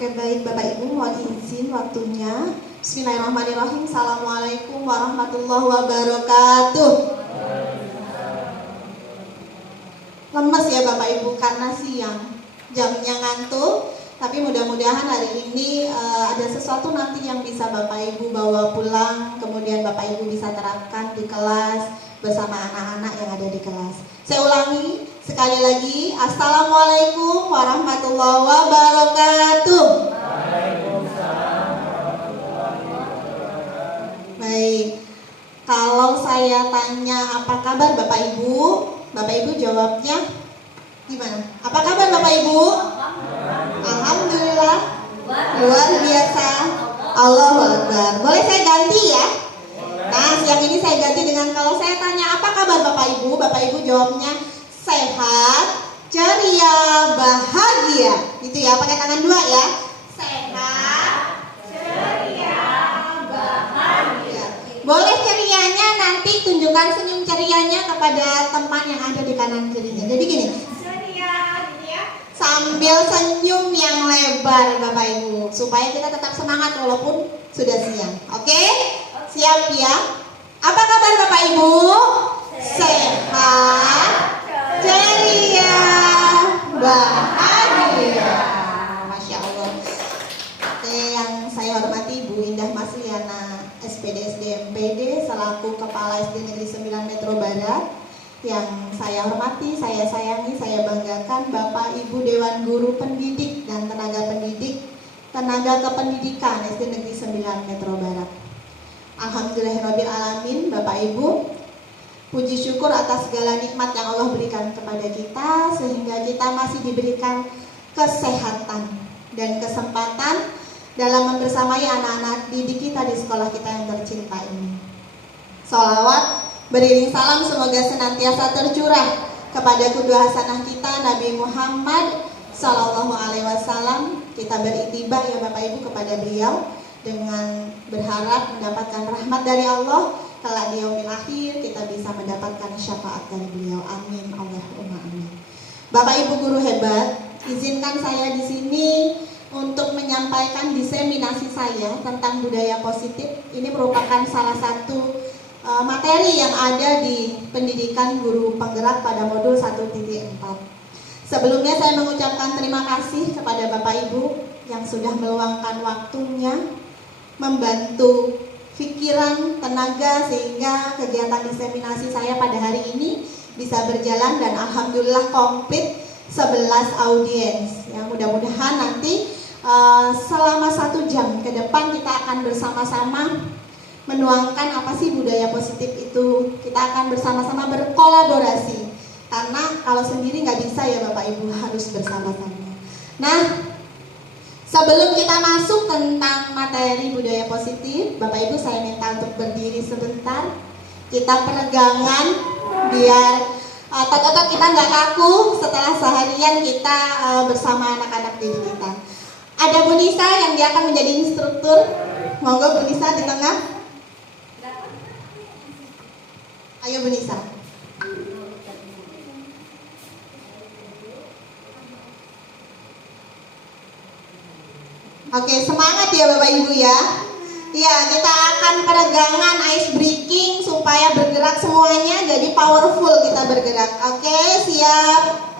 Oke, baik Bapak Ibu, mohon izin waktunya. Bismillahirrahmanirrahim. Assalamualaikum warahmatullahi wabarakatuh. Lemes ya Bapak Ibu karena siang, jamnya ngantuk. Tapi mudah-mudahan hari ini ada sesuatu nanti yang bisa Bapak Ibu bawa pulang, kemudian Bapak Ibu bisa terapkan di kelas bersama anak-anak yang ada di kelas. Saya ulangi sekali lagi, Assalamualaikum warahmatullahi wabarakatuh. Baik, kalau saya tanya apa kabar Bapak Ibu jawabnya gimana? Apa kabar Bapak Ibu? Alhamdulillah, luar biasa. Allahu Akbar. Boleh saya ganti ya? Nah, siang ini saya ganti dengan kalau saya tanya apa kabar Bapak Ibu jawabnya sehat, ceria, bahagia. Gitu ya, pakai tangan dua ya. Sehat, ceria, bahagia. Boleh cerianya nanti tunjukkan senyum cerianya kepada teman yang ada di kanan kirinya. Jadi gini. Sambil senyum yang lebar Bapak Ibu, supaya kita tetap semangat walaupun sudah siang. Oke? Siap ya? Apa kabar Bapak Ibu? Sehat, ceria, bahagia. Masya Allah. Oke, yang saya hormati Ibu Indah Masliana, SPD SDMPD selaku Kepala SD Negeri 9 Metro Barat. Yang saya hormati, saya sayangi, saya banggakan Bapak Ibu Dewan Guru Pendidik dan tenaga kependidikan SD Negeri 9 Metro Barat. Alhamdulillahirabbil alamin Bapak Ibu, puji syukur atas segala nikmat yang Allah berikan kepada kita sehingga kita masih diberikan kesehatan dan kesempatan dalam membersamai anak-anak didik kita di sekolah kita yang tercinta ini. Sholawat beriring salam semoga senantiasa tercurah kepada kedua hasanah kita Nabi Muhammad Sallallahu Alaihi Wasallam. Kita beritiba ya Bapak Ibu kepada beliau dengan berharap mendapatkan rahmat dari Allah. Kelak di yaumil akhir kita bisa mendapatkan syafaat dari beliau. Amin Allahumma amin. Bapak Ibu guru hebat, izinkan saya di sini untuk menyampaikan diseminasi saya tentang budaya positif. Ini merupakan salah satu materi yang ada di pendidikan guru penggerak pada modul 1.4. Sebelumnya saya mengucapkan terima kasih kepada Bapak Ibu yang sudah meluangkan waktunya membantu pikiran, tenaga sehingga kegiatan diseminasi saya pada hari ini bisa berjalan dan alhamdulillah komplit 11 audiens. Yang mudah-mudahan nanti selama 1 jam ke depan kita akan bersama-sama menuangkan apa sih budaya positif itu. Kita akan bersama-sama berkolaborasi karena kalau sendiri nggak bisa ya Bapak Ibu, harus bersama-sama. Nah, sebelum kita masuk tentang materi budaya positif, Bapak Ibu saya minta untuk berdiri sebentar. Kita peregangan biar otot-otot kita nggak kaku setelah seharian kita bersama anak-anak didik kita. Ada Bu Nisa yang dia akan menjadi instruktur. Monggo Bu Nisa di tengah. Ayo Bu Nisa. Oke, semangat ya Bapak Ibu ya. Ya, kita akan peregangan ice breaking supaya bergerak semuanya jadi powerful kita bergerak. Oke, siap.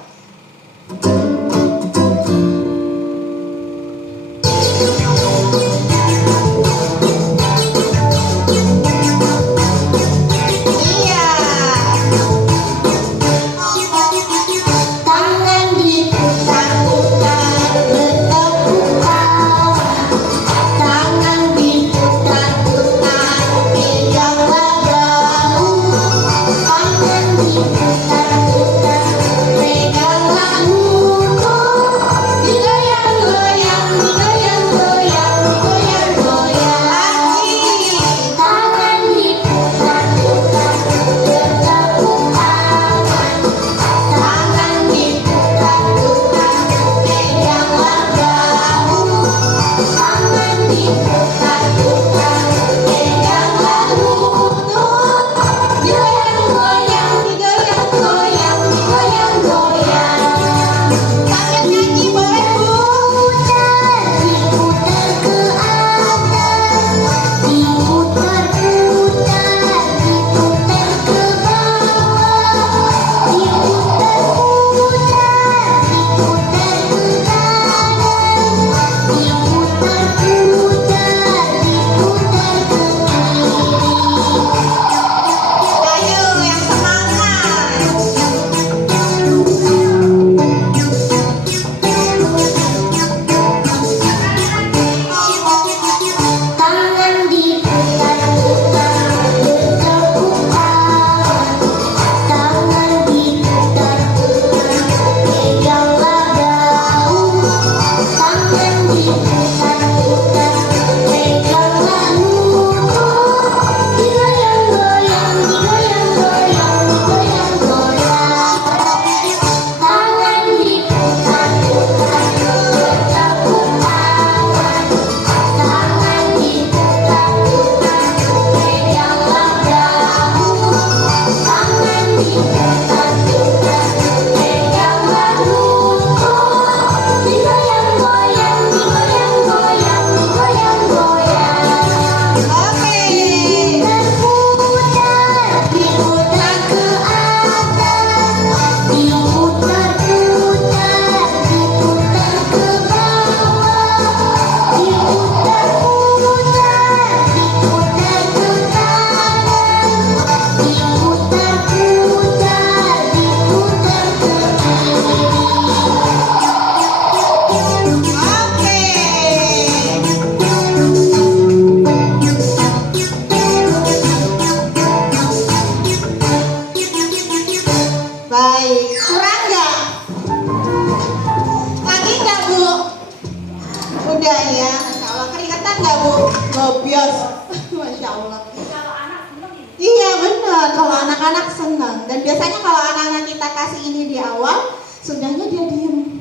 Iya benar, kalau anak-anak senang. Dan biasanya kalau anak-anak kita kasih ini di awal, sudahnya dia diem,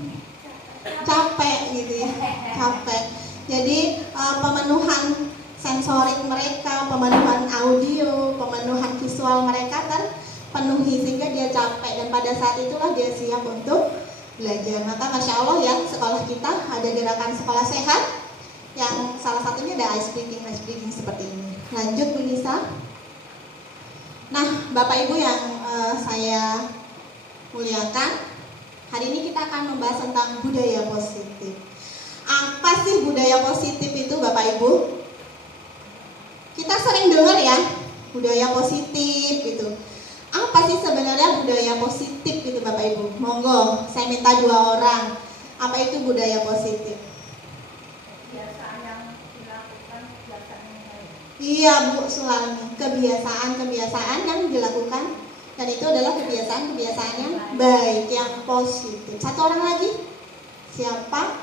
capek gitu ya, capek. Jadi pemenuhan sensorik mereka, pemenuhan audio, pemenuhan visual mereka terpenuhi sehingga dia capek, dan pada saat itulah dia siap untuk belajar. Maka Masya Allah ya, sekolah kita ada gerakan sekolah sehat yang salah satunya ada ice breathing seperti ini. Lanjut Bu Nisa. Nah, Bapak Ibu yang saya muliakan, hari ini kita akan membahas tentang budaya positif. Apa sih budaya positif itu Bapak Ibu? Kita sering dengar ya, budaya positif gitu. Apa sih sebenarnya budaya positif gitu Bapak Ibu? Monggo, saya minta 2 orang. Apa itu budaya positif? Iya Bu Sulami, kebiasaan-kebiasaan yang dilakukan, dan itu adalah kebiasaan-kebiasaan yang baik, yang positif. Satu orang lagi, siapa?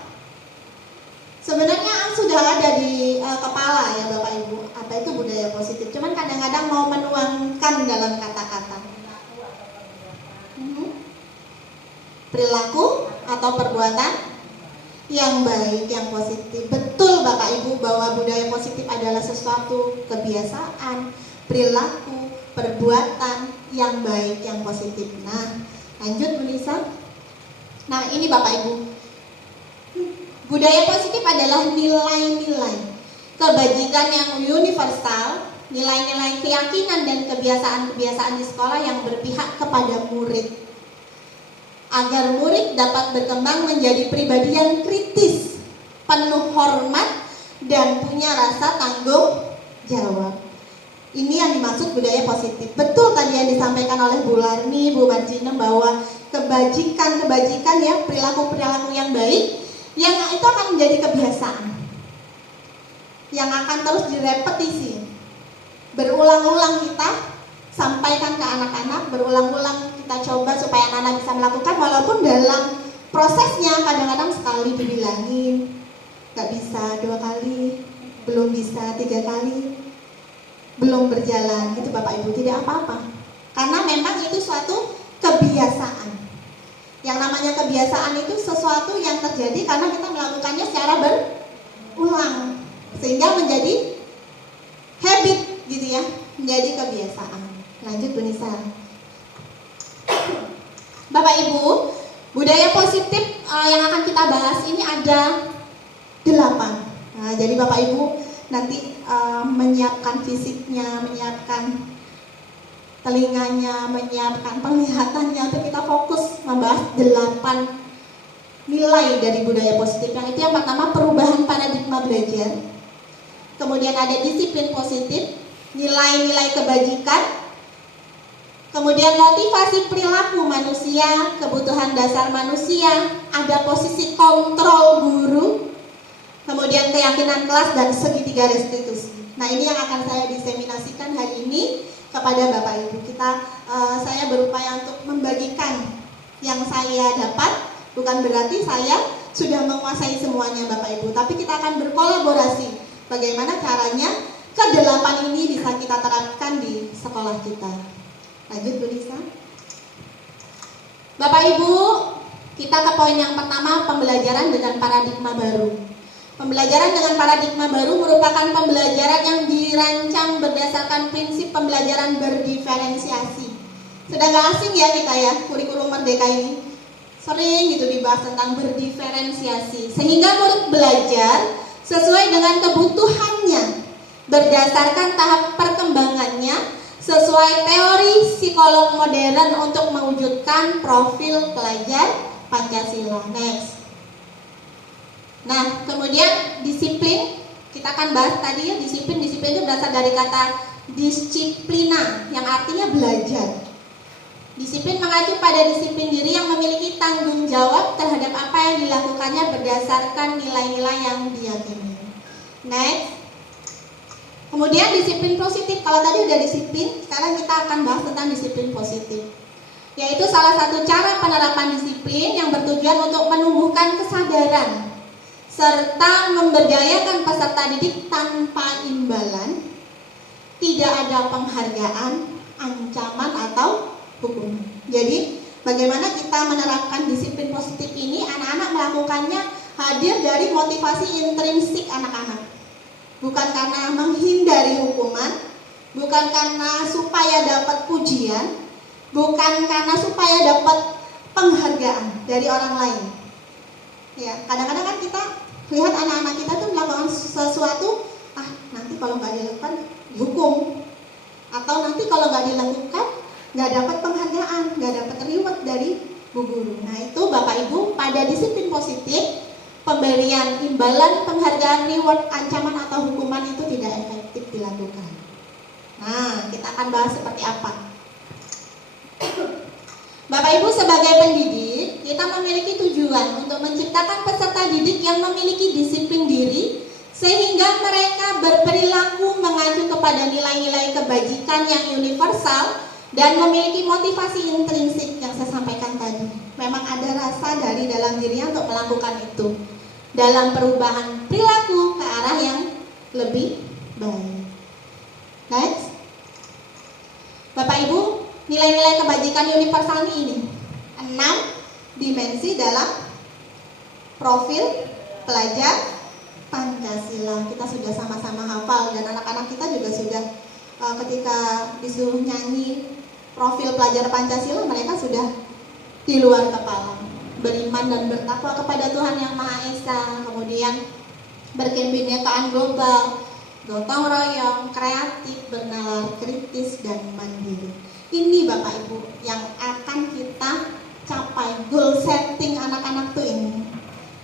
Sebenarnya sudah ada di kepala ya Bapak Ibu, apa itu budaya positif. Cuman kadang-kadang mau menuangkan dalam kata-kata. Perilaku atau perbuatan yang baik, yang positif. Betul Bapak Ibu bahwa budaya positif adalah sesuatu kebiasaan, perilaku, perbuatan yang baik, yang positif. Nah, lanjut Bu Nisa. Nah, ini Bapak Ibu, budaya positif adalah nilai-nilai kebajikan yang universal, nilai-nilai keyakinan dan kebiasaan-kebiasaan di sekolah yang berpihak kepada murid, agar murid dapat berkembang menjadi pribadi yang kritis, penuh hormat, dan punya rasa tanggung jawab. Ini yang dimaksud budaya positif. Betul tadi yang disampaikan oleh Bu Larni, Bu Marjina, bahwa kebajikan ya, perilaku-perilaku yang baik, yang itu akan menjadi kebiasaan, yang akan terus direpetisi, berulang-ulang kita sampaikan ke anak-anak, berulang-ulang kita coba supaya anak-anak bisa melakukan, walaupun dalam prosesnya kadang-kadang sekali dibilangin gak bisa, 2 kali belum bisa, 3 kali belum berjalan gitu Bapak Ibu, tidak apa-apa, karena memang itu suatu kebiasaan. Yang namanya kebiasaan itu sesuatu yang terjadi karena kita melakukannya secara berulang, sehingga menjadi habit gitu ya, menjadi kebiasaan. Lanjut Bu Nisa. Bapak Ibu, budaya positif yang akan kita bahas ini ada 8. Nah, jadi Bapak Ibu nanti menyiapkan fisiknya, menyiapkan telinganya, menyiapkan penglihatannya, untuk kita fokus membahas 8 nilai dari budaya positif. Yang itu yang pertama, perubahan paradigma belajar. Kemudian ada disiplin positif, nilai-nilai kebajikan. Kemudian motivasi perilaku manusia, kebutuhan dasar manusia, ada posisi kontrol guru, kemudian keyakinan kelas, dan segitiga restitusi. Nah, ini yang akan saya diseminasikan hari ini kepada Bapak Ibu. Saya berupaya untuk membagikan yang saya dapat, bukan berarti saya sudah menguasai semuanya Bapak Ibu, tapi kita akan berkolaborasi bagaimana caranya ke-8 ini bisa kita terapkan di sekolah kita. Lanjut Bu Nisa. Bapak Ibu, kita ke poin yang pertama, pembelajaran dengan paradigma baru. Pembelajaran dengan paradigma baru merupakan pembelajaran yang dirancang berdasarkan prinsip pembelajaran berdiferensiasi. Sedang gak asing ya kita ya, kurikulum Merdeka ini sering gitu dibahas tentang berdiferensiasi, sehingga murid belajar sesuai dengan kebutuhannya, berdasarkan tahap perkembangannya, sesuai teori psikolog modern untuk mewujudkan profil pelajar Pancasila. Next. Nah, kemudian disiplin, kita akan bahas tadi ya, disiplin itu berasal dari kata disiplina, yang artinya belajar. Disiplin mengacu pada disiplin diri yang memiliki tanggung jawab terhadap apa yang dilakukannya berdasarkan nilai-nilai yang diyakini. Next. Kemudian disiplin positif, kalau tadi udah disiplin, sekarang kita akan bahas tentang disiplin positif, yaitu salah satu cara penerapan disiplin yang bertujuan untuk menumbuhkan kesadaran serta memberdayakan peserta didik tanpa imbalan tidak ada penghargaan, ancaman atau hukuman. Jadi bagaimana kita menerapkan disiplin positif ini? Anak-anak melakukannya hadir dari motivasi intrinsik anak-anak, bukan karena menghindari hukuman, bukan karena supaya dapat pujian, bukan karena supaya dapat penghargaan dari orang lain. Ya, kadang-kadang kan kita lihat anak-anak kita tuh melakukan sesuatu, nanti kalau nggak dilakukan dihukum, atau nanti kalau nggak dilakukan nggak dapat penghargaan, nggak dapat reward dari bu guru. Nah itu Bapak Ibu, pada disiplin positif, pemberian imbalan, penghargaan, reward, ancaman atau hukuman itu tidak efektif dilakukan. Nah, kita akan bahas seperti apa. Bapak Ibu, sebagai pendidik, kita memiliki tujuan untuk menciptakan peserta didik yang memiliki disiplin diri, sehingga mereka berperilaku mengacu kepada nilai-nilai kebajikan yang universal dan memiliki motivasi intrinsik yang saya sampaikan tadi. Memang ada rasa dari dalam dirinya untuk melakukan itu dalam perubahan perilaku ke arah yang lebih baik. Next, Bapak Ibu, nilai-nilai kebajikan universal ini 6 dimensi dalam profil pelajar Pancasila. Kita sudah sama-sama hafal, dan anak-anak kita juga sudah ketika disuruh nyanyi profil pelajar Pancasila, mereka sudah di luar kepala. Beriman dan bertakwa kepada Tuhan Yang Maha Esa, kemudian berkebinekaan global, gotong royong, kreatif, bernalar, kritis, dan mandiri. Ini Bapak Ibu yang akan kita capai, goal setting anak-anak tuh ini.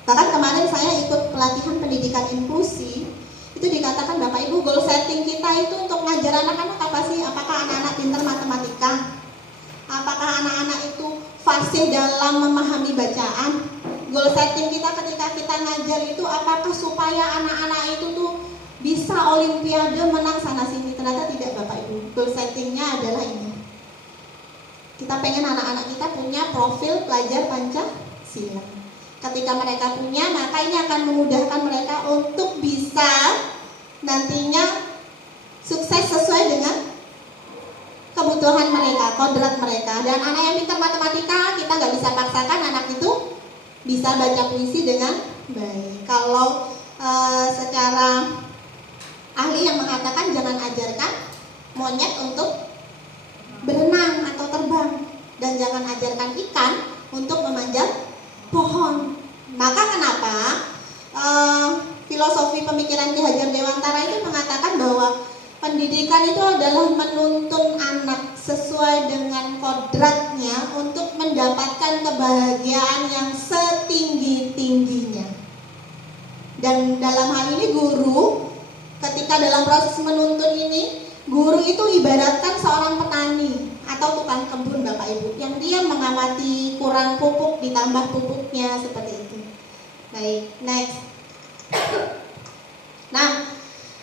Bahkan kemarin saya ikut pelatihan pendidikan inklusi, itu dikatakan Bapak Ibu, goal setting kita itu untuk ngajar anak-anak apa sih? Apakah anak-anak pintar matematika? Apakah anak-anak itu fasih dalam memahami bacaan? Goal setting kita ketika kita ngajar itu apakah supaya anak-anak itu tuh bisa olimpiade menang sana sini? Ternyata tidak Bapak Ibu. Goal settingnya adalah ini. Kita pengen anak-anak kita punya profil pelajar Pancasila. Ketika mereka punya, maka ini akan memudahkan mereka untuk bisa nantinya sukses sesuai dengan kebutuhan mereka, kodrat mereka. Dan anak yang pintar matematika, kita nggak bisa paksakan anak itu bisa baca puisi dengan baik. Kalau secara ahli yang mengatakan jangan ajarkan monyet untuk berenang atau terbang, dan jangan ajarkan ikan untuk memanjat pohon. Maka kenapa filosofi pemikiran Ki Hajar Dewantara itu mengatakan bahwa pendidikan itu adalah menuntun anak sesuai dengan kodratnya untuk mendapatkan kebahagiaan yang setinggi-tingginya. Dan dalam hal ini guru, ketika dalam proses menuntun ini, guru itu ibaratkan seorang petani atau tukang kebun Bapak Ibu, yang dia mengamati kurang pupuk ditambah pupuknya, seperti itu. Baik, next. Nah,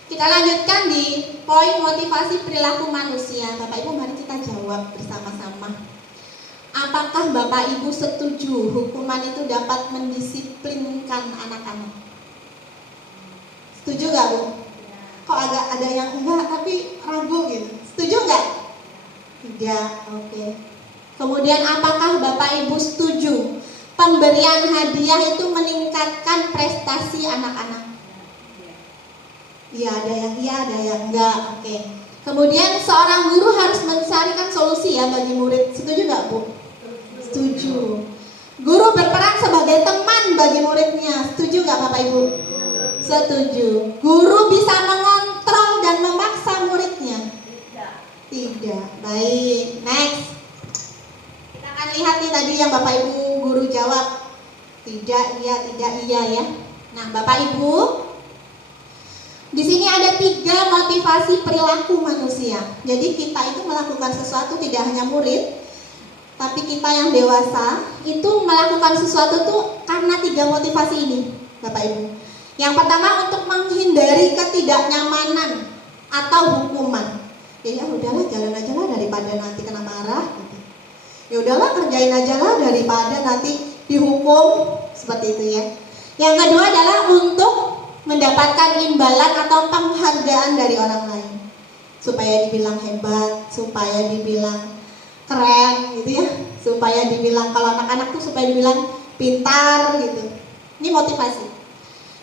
kita lanjutkan di poin motivasi perilaku manusia. Bapak Ibu, mari kita jawab bersama-sama. Apakah Bapak Ibu setuju hukuman itu dapat mendisiplinkan anak-anak? Setuju gak Bu? Kok agak ada yang enggak tapi ragu gitu. Setuju nggak? Tidak. Oke. Kemudian apakah Bapak Ibu setuju pemberian hadiah itu meningkatkan prestasi anak-anak? Iya, ada yang iya, ada yang enggak. Oke. Kemudian seorang guru harus mencarikan solusi ya bagi murid. Setuju nggak Bu? Setuju. Guru berperan sebagai teman bagi muridnya. Setuju nggak Bapak Ibu? Setuju. Guru bisa mengontrol dan memaksa muridnya? Tidak. Baik, next. Kita akan lihat nih tadi yang Bapak Ibu guru jawab. Tidak, iya, tidak, iya ya. Nah Bapak Ibu, di sini ada 3 motivasi perilaku manusia. Jadi kita itu melakukan sesuatu, tidak hanya murid, tapi kita yang dewasa itu melakukan sesuatu tuh karena 3 motivasi ini Bapak Ibu. Yang pertama, untuk menghindari ketidaknyamanan atau hukuman. Ya udahlah, jalan aja lah daripada nanti kena marah gitu. Ya udahlah, kerjain aja lah daripada nanti dihukum, seperti itu ya. Yang kedua adalah untuk mendapatkan imbalan atau penghargaan dari orang lain. supaya dibilang hebat, supaya dibilang keren gitu ya, supaya dibilang, kalau anak-anak tuh supaya dibilang pintar gitu. Ini motivasi.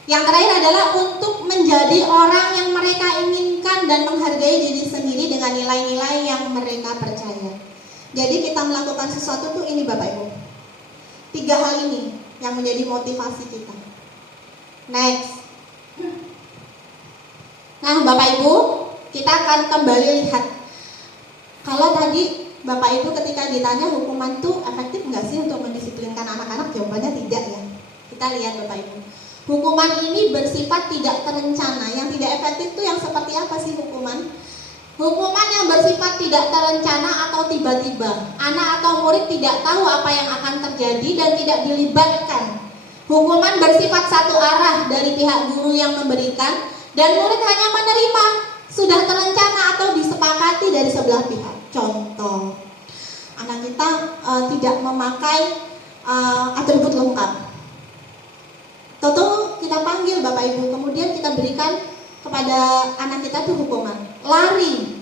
Yang terakhir adalah untuk menjadi orang yang mereka inginkan dan menghargai diri sendiri dengan nilai-nilai yang mereka percaya. Jadi kita melakukan sesuatu tuh ini Bapak Ibu, 3 hal ini yang menjadi motivasi kita. Next. Nah Bapak Ibu, kita akan kembali lihat. Kalau tadi Bapak Ibu ketika ditanya hukuman itu efektif nggak sih untuk mendisiplinkan anak-anak, jawabannya tidak ya. Kita lihat Bapak Ibu, hukuman ini bersifat tidak terencana. Yang tidak efektif itu yang seperti apa sih hukuman? Hukuman yang bersifat tidak terencana atau tiba-tiba. Anak atau murid tidak tahu apa yang akan terjadi dan tidak dilibatkan. Hukuman bersifat satu arah dari pihak guru yang memberikan, dan murid hanya menerima, sudah terencana atau disepakati dari sebelah pihak. Contoh, anak kita tidak memakai atribut lengkap. Tentu kita panggil Bapak Ibu, kemudian kita berikan kepada anak kita itu hukuman lari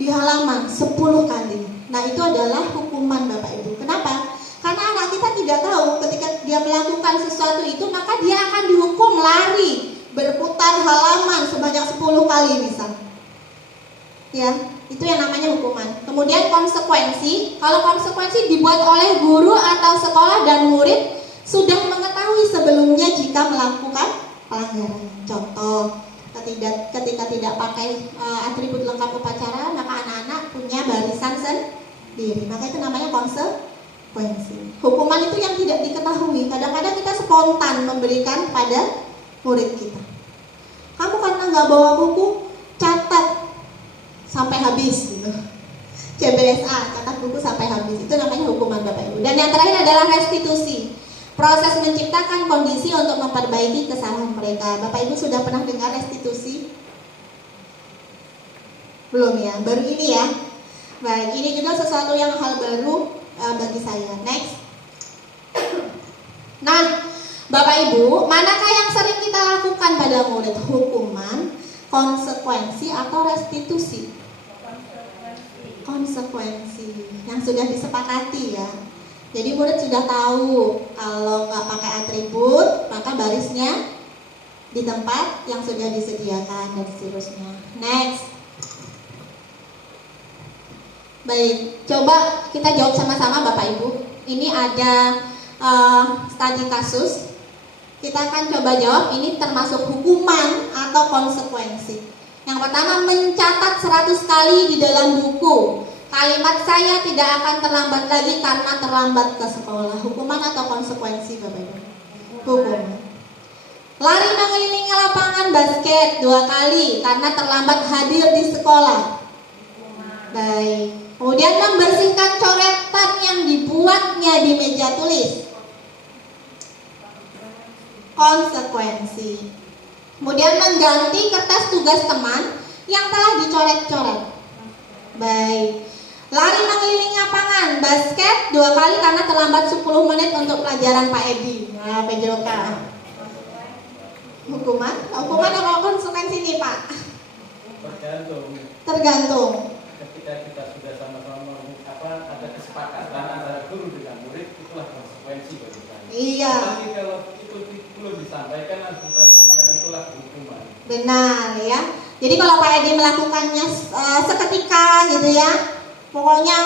di halaman 10 kali. Nah itu adalah hukuman Bapak Ibu. Kenapa? Karena anak kita tidak tahu ketika dia melakukan sesuatu itu, maka dia akan dihukum lari berputar halaman sebanyak 10 kali misal. Ya, itu yang namanya hukuman. Kemudian konsekuensi. Kalau konsekuensi dibuat oleh guru atau sekolah dan murid sudah mengetahui sebelumnya jika melakukan pelanggaran. Contoh, ketika tidak pakai atribut lengkap upacara, maka anak-anak punya barisan sendiri. Maka itu namanya konsekuensi. Hukuman itu yang tidak diketahui. Kadang-kadang kita spontan memberikan pada murid kita. Kamu karena nggak bawa buku, catat sampai habis gitu. CBSA, catat buku sampai habis. Itu namanya hukuman Bapak Ibu. Dan yang terakhir adalah restitusi. Proses menciptakan kondisi untuk memperbaiki kesalahan mereka. Bapak Ibu sudah pernah dengar restitusi? Belum ya? Baru ini ya? Baik, ini juga sesuatu yang hal baru bagi saya. Next. Nah, Bapak Ibu, manakah yang sering kita lakukan pada murid? Hukuman, konsekuensi, atau restitusi? Konsekuensi yang sudah disepakati ya. Jadi murid sudah tahu kalau nggak pakai atribut, maka barisnya di tempat yang sudah disediakan dan seterusnya. Next. Baik, coba kita jawab sama-sama Bapak Ibu. Ini ada studi kasus. Kita akan coba jawab ini termasuk hukuman atau konsekuensi. Yang pertama, mencatat 100 kali di dalam buku kalimat saya tidak akan terlambat lagi karena terlambat ke sekolah. Hukuman atau konsekuensi Bapak Ibu? Hukuman. Lari mengelilingi lapangan basket 2 kali karena terlambat hadir di sekolah. Baik. Kemudian membersihkan coretan yang dibuatnya di meja tulis. Konsekuensi. Kemudian mengganti kertas tugas teman yang telah dicoret-coret. Baik. Lari mengelilingi lapangan basket 2 kali karena terlambat 10 menit untuk pelajaran Pak Edi. Nah, PJOK. Hukuman? Hukuman atau konsekuensi nih Pak? Tergantung. Ketika kita sudah sama-sama ada kesepakatan antara guru dengan murid, itulah konsekuensi bagi saya. Iya. Tapi kalau itu belum disampaikan, itulah hukuman. Benar ya. Jadi kalau Pak Edi melakukannya seketika gitu ya, pokoknya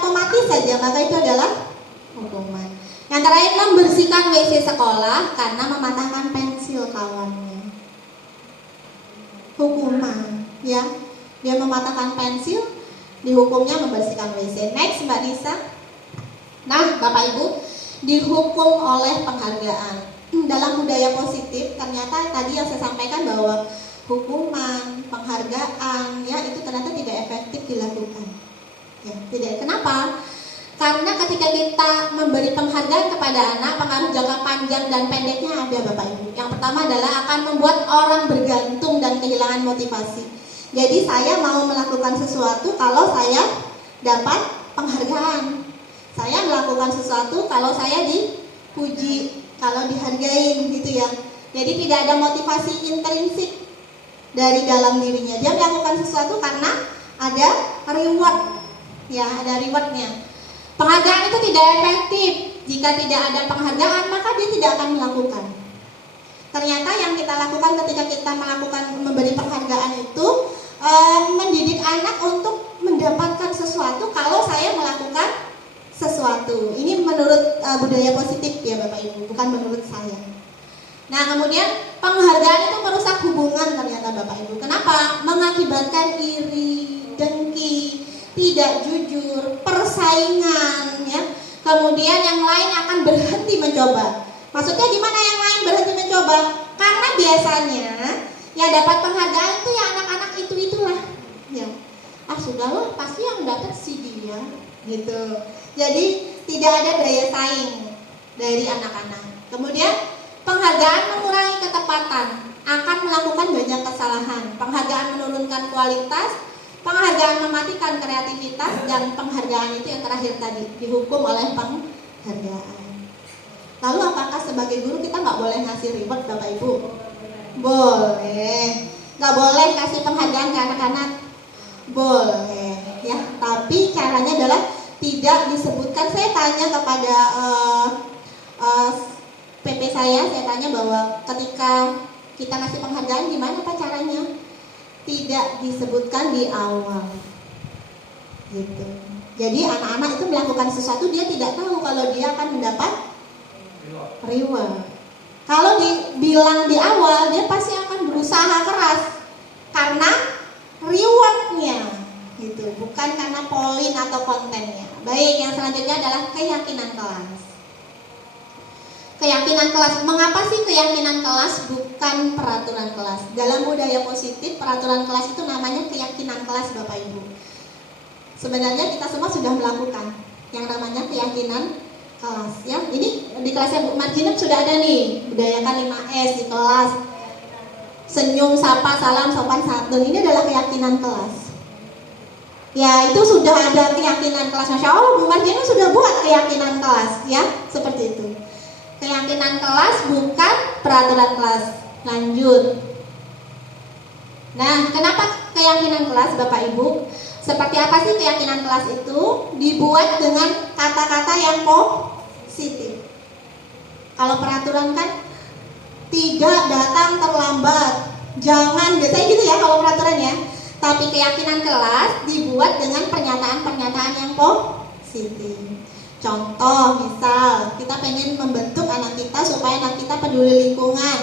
otomatis saja, maka itu adalah hukuman. Yang terakhir, membersihkan WC sekolah karena mematahkan pensil kawannya. Hukuman ya. Dia mematahkan pensil, dihukumnya membersihkan WC. Next Mbak Nisa. Nah Bapak Ibu, dihukum oleh penghargaan. Dalam budaya positif ternyata tadi yang saya sampaikan bahwa hukuman, penghargaan ya itu ternyata tidak efektif dilakukan. Ya, tidak. Kenapa? Karena ketika kita memberi penghargaan kepada anak, pengaruh jangka panjang dan pendeknya ada Bapak Ibu. Yang pertama adalah akan membuat orang bergantung dan kehilangan motivasi. Jadi saya mau melakukan sesuatu kalau saya dapat penghargaan. Saya melakukan sesuatu kalau saya dipuji, kalau dihargain gitu ya. Jadi tidak ada motivasi intrinsik dari dalam dirinya. Dia melakukan sesuatu karena ada reward, ya, ada rewardnya. Penghargaan itu tidak efektif. Jika tidak ada penghargaan, maka dia tidak akan melakukan. Ternyata yang kita lakukan ketika kita memberi penghargaan itu mendidik anak untuk mendapatkan sesuatu kalau saya melakukan sesuatu. Ini menurut budaya positif ya Bapak Ibu, bukan menurut saya. Nah, kemudian penghargaan itu merusak hubungan ternyata Bapak Ibu. Kenapa? Mengakibatkan iri, dengki, tidak jujur, persaingan, ya. Kemudian yang lain akan berhenti mencoba. Maksudnya gimana yang lain berhenti mencoba? Karena biasanya yang dapat penghargaan itu ya anak-anak itulah, ya. Ah sudahlah, pasti yang dapat si dia, gitu. Jadi tidak ada daya saing dari anak-anak. Kemudian penghargaan mengurangi ketepatan, akan melakukan banyak kesalahan. Penghargaan menurunkan kualitas, penghargaan mematikan kreativitas, dan penghargaan itu yang terakhir tadi dihukum oleh penghargaan. Lalu apakah sebagai guru kita nggak boleh ngasih reward Bapak Ibu? Boleh. Nggak boleh kasih penghargaan ke anak-anak? Boleh, ya. Tapi caranya adalah tidak disebutkan. Saya tanya kepada PP saya tanya bahwa ketika kita ngasih penghargaan gimana Pak caranya? Tidak disebutkan di awal, gitu. Jadi anak-anak itu melakukan sesuatu dia tidak tahu kalau dia akan mendapat reward. Kalau dibilang di awal dia pasti akan berusaha keras karena rewardnya, gitu, bukan karena poin atau kontennya. Baik, yang selanjutnya adalah keyakinan kelas. Keyakinan kelas, mengapa sih keyakinan kelas bukan peraturan kelas? Dalam budaya positif, peraturan kelas itu namanya keyakinan kelas Bapak Ibu. Sebenarnya kita semua sudah melakukan yang namanya keyakinan kelas, ya. Ini di kelasnya Bu Marginep sudah ada nih, budayakan 5S di kelas. Senyum, sapa, salam, sopan santun, ini adalah keyakinan kelas. Ya, itu sudah ada keyakinan kelas. Masya Allah, Bu Marginep sudah buat keyakinan kelas, ya, seperti itu. Keyakinan kelas bukan peraturan kelas. Lanjut. Nah, kenapa keyakinan kelas Bapak Ibu? Seperti apa sih keyakinan kelas itu? Dibuat dengan kata-kata yang positif. Kalau peraturan kan tidak datang terlambat, jangan, biasanya gitu ya kalau peraturan ya. Tapi keyakinan kelas dibuat dengan pernyataan-pernyataan yang positif. Contoh, misal kita pengen membentuk anak kita supaya anak kita peduli lingkungan,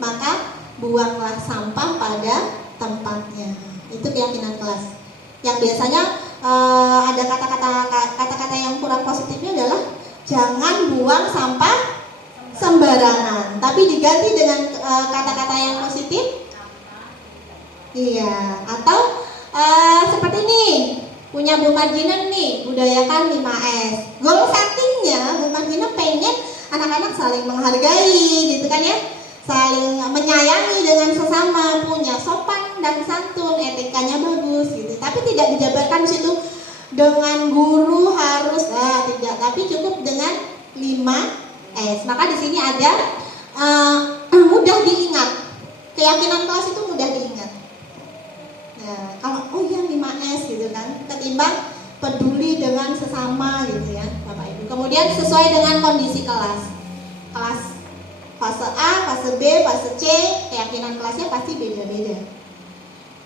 maka buanglah sampah pada tempatnya. Itu keyakinan kelas. Yang biasanya ada kata-kata yang kurang positifnya adalah jangan buang sampah sembarangan, tapi diganti dengan kata-kata yang positif. Iya, atau seperti ini. Punya Bu Marginep nih, budayakan 5S. Goal settingnya Bu Marginep pengen anak-anak saling menghargai, gitu kan ya, saling menyayangi dengan sesama, punya sopan dan santun, etikanya bagus, gitu. Tapi tidak dijabarkan di situ dengan guru harus, tidak. Tapi cukup dengan 5S. Maka di sini ada mudah diingat. Keyakinan kelas itu mudah diingat. Ya, kalau oh ya 5S gitu kan, ketimbang peduli dengan sesama gitu ya Bapak Ibu. Kemudian sesuai dengan kondisi kelas. Kelas fase A, fase B, fase C, keyakinan kelasnya pasti beda-beda.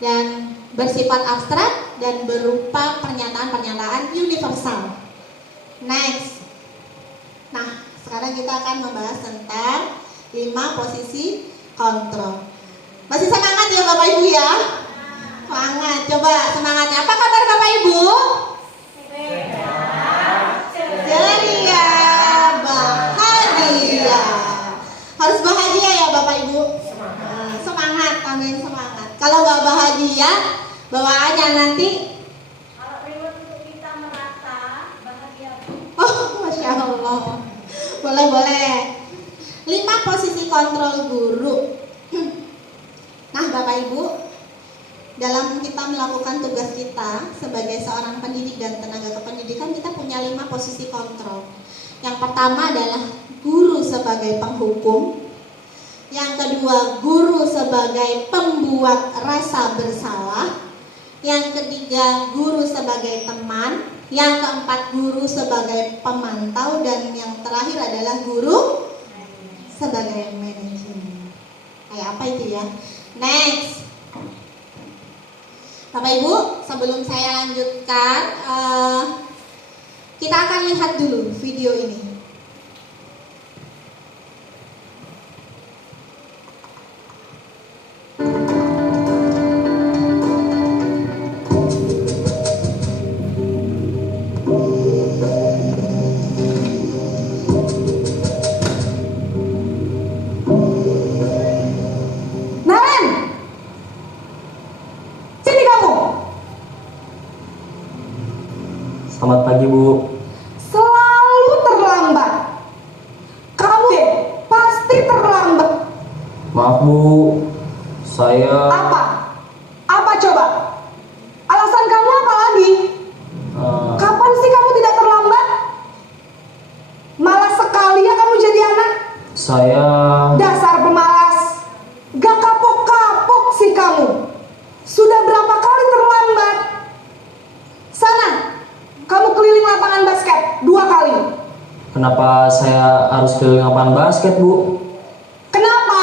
Dan bersifat abstrak dan berupa pernyataan-pernyataan universal. Next. Nah, sekarang kita akan membahas tentang 5 posisi kontrol. Masih semangat ya Bapak Ibu ya? Semangat, coba semangatnya. Apa kabar Bapak Ibu? Ceria, bahagia. Harus bahagia ya Bapak Ibu. Semangat, amin, semangat. Kalau nggak bahagia, bawaannya nanti. Kalau reward untuk kita merasa bahagia. Oh, Masya Allah. Boleh. 5 posisi kontrol guru. Nah Bapak Ibu, dalam kita melakukan tugas kita sebagai seorang pendidik dan tenaga kependidikan, kita punya 5 posisi kontrol. Yang pertama adalah guru sebagai penghukum. Yang kedua, guru sebagai pembuat rasa bersalah. Yang ketiga, guru sebagai teman. Yang keempat, guru sebagai pemantau. Dan yang terakhir adalah guru sebagai manajemen. Kayak apa itu ya? Next. Bapak Ibu, sebelum saya lanjutkan, kita akan lihat dulu video ini. Selamat pagi, Bu. Selalu terlambat. Kamu deh, pasti terlambat. Maaf, Bu. Saya Apa? Apa coba? Alasan kamu apa lagi? Kapan sih kamu tidak terlambat? Malas sekali ya kamu jadi anak. saya Dasar pemalas. Gak kapok-kapok sih kamu. Sudah berapa kali terlambat? Sana, kamu keliling lapangan basket 2 kali. Kenapa saya harus keliling lapangan basket, Bu? Kenapa?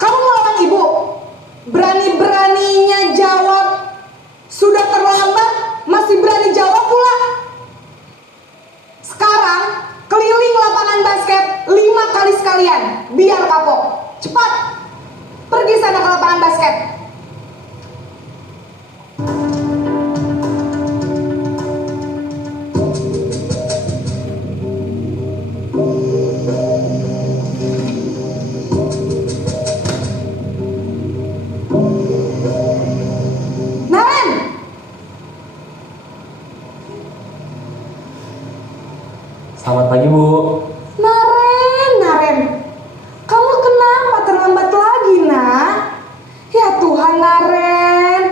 Kamu mau lawan ibu? Berani-beraninya jawab. Sudah terlambat, masih berani jawab pula. Sekarang, keliling lapangan basket 5 kali sekalian. Biar kapok. Cepat. Pergi sana ke lapangan basket. Naren! Selamat pagi, Bu. Naren. Kamu kenapa terlambat lagi, nak? Ya Tuhan, Naren.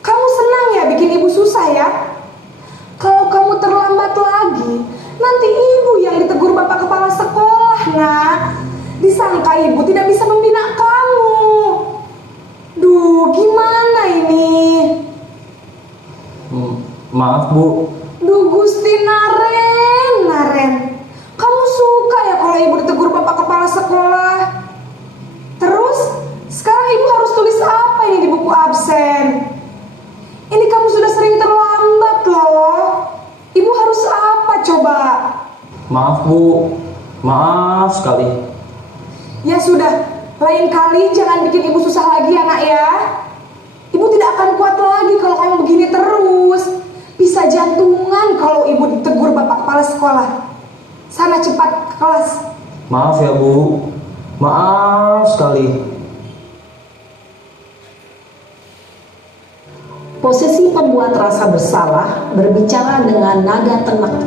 Kamu senang ya bikin ibu susah ya? Kalau kamu terlambat lagi, nanti ibu yang ditegur bapak kepala sekolah, nak. Disangka ibu tidak bisa membina kamu. Duh, gimana ini? Maaf, Bu. Duh Gusti, Naren. Kamu suka ya kalau ibu ditegur bapak kepala sekolah? Terus, sekarang ibu harus tulis apa ini di buku absen? Ini kamu sudah sering terlambat loh. Ibu harus apa coba? Maaf, Bu. Maaf sekali. Ya sudah, lain kali jangan bikin ibu susah lagi ya nak ya. Ibu tidak akan kuat lagi kalau kamu begini terus. Bisa jantungan kalau ibu ditegur bapak kepala sekolah. Sana cepat ke kelas. Maaf ya, Bu. Maaf sekali. Posisi pembuat rasa bersalah berbicara dengan nada tenang.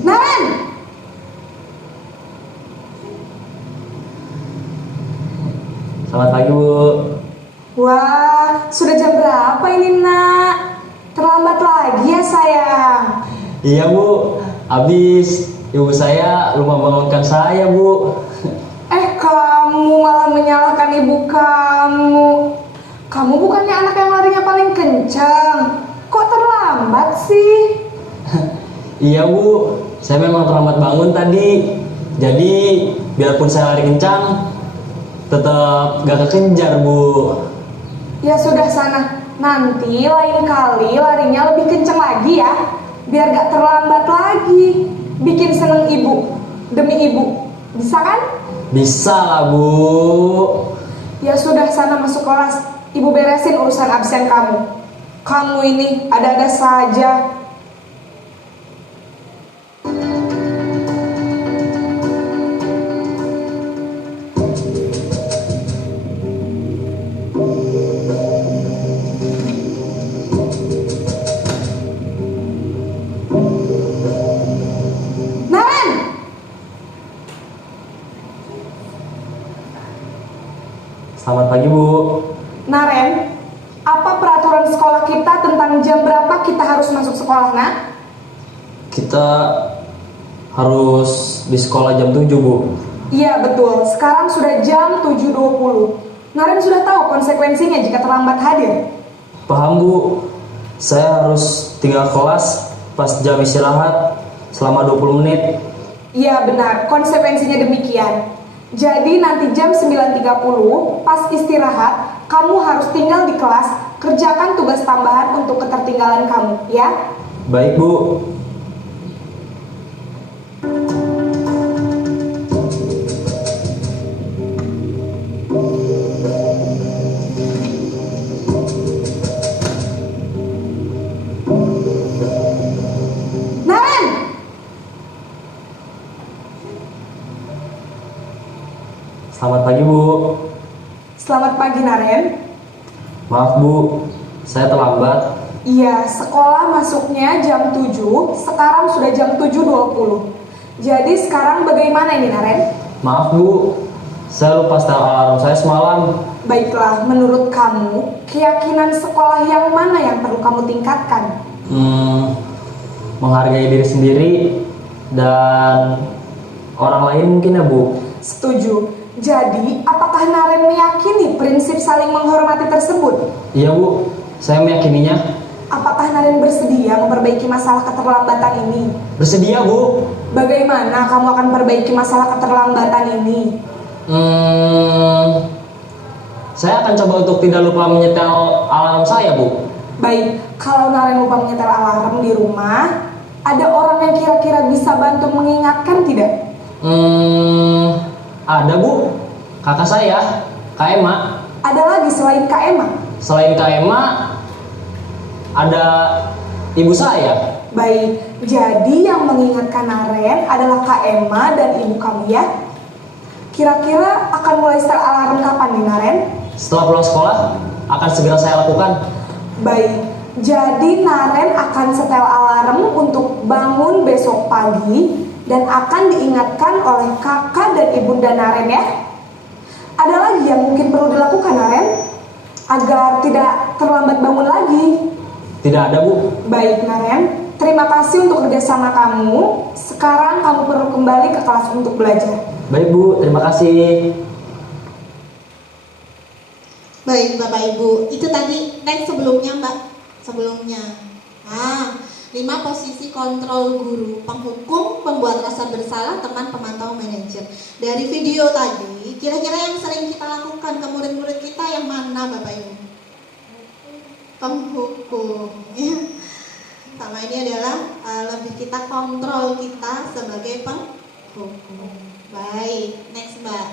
Naren! Selamat pagi, Bu. Wah, sudah jam berapa ini nak? Terlambat lagi ya sayang. Iya, Bu. Habis ibu saya lupa bangunkan saya, Bu. Kamu malah menyalahkan ibu kamu. Kamu bukannya anak yang larinya paling kencang. Kok terlambat sih? Iya, Bu. Saya memang terlambat bangun tadi. Jadi, biarpun saya lari kencang, tetap gak kekejar, Bu. Ya sudah sana. Nanti lain kali larinya lebih kencang lagi ya. Biar gak terlambat lagi. Bikin seneng ibu. Demi ibu. Bisa kan? Bisa lah, Bu. Ya sudah sana masuk kelas. Ibu beresin urusan absen kamu. Kamu ini ada-ada saja. Naren! Selamat pagi, Bu. Naren, kita harus di sekolah jam 7, Bu. Iya betul, sekarang sudah jam 7.20. Naren sudah tahu konsekuensinya jika terlambat hadir. Paham, Bu. Saya harus tinggal kelas pas jam istirahat selama 20 menit. Iya benar, konsekuensinya demikian. Jadi nanti jam 9.30 pas istirahat, kamu harus tinggal di kelas, kerjakan tugas tambahan untuk ketertinggalan kamu, ya. Baik, Bu. Naren! Selamat pagi, Bu. Selamat pagi, Naren. Maaf, Bu. Saya terlambat. Iya, sekolah masuknya jam 7, sekarang sudah jam 7.20. Jadi sekarang bagaimana ini, Naren? Maaf, Bu. Saya lupa setel alarm saya semalam. Baiklah, menurut kamu, keyakinan sekolah yang mana yang perlu kamu tingkatkan? Menghargai diri sendiri dan orang lain mungkin ya, Bu. Setuju. Jadi, apakah Naren meyakini prinsip saling menghormati tersebut? Iya, Bu. Saya meyakininya. Apakah Naren bersedia memperbaiki masalah keterlambatan ini? Bersedia, Bu. Bagaimana kamu akan perbaiki masalah keterlambatan ini? Saya akan coba untuk tidak lupa menyetel alarm saya, Bu. Baik, kalau Naren lupa menyetel alarm di rumah, ada orang yang kira-kira bisa bantu mengingatkan tidak? Ada, Bu. Kakak saya, Kak Emma. Ada lagi selain Kak Emma? Selain Kak Emma, ada ibu saya. Baik, jadi yang mengingatkan Naren adalah Kak Emma dan ibu kamu ya? Kira-kira akan mulai setel alarm kapan nih, Naren? Setelah pulang sekolah, akan segera saya lakukan. Baik, jadi Naren akan setel alarm untuk bangun besok pagi dan akan diingatkan oleh kakak dan ibunda Naren ya. Ada lagi yang mungkin perlu dilakukan, Naren, agar tidak terlambat bangun lagi? Tidak ada, Bu. Baik, Naren, terima kasih untuk kerjasama kamu. Sekarang kamu perlu kembali ke kelas untuk belajar. Baik, Bu. Terima kasih. Baik Bapak Ibu, itu tadi next sebelumnya Mbak, sebelumnya. 5 posisi kontrol guru, penghukum, pembuat rasa bersalah, teman pemantau manajer. Dari video tadi, kira-kira yang sering kita lakukan ke murid-murid kita yang mana Bapak Ibu? Penghukum. Sama ini adalah lebih kita kontrol kita sebagai penghukum. Baik, next Mbak.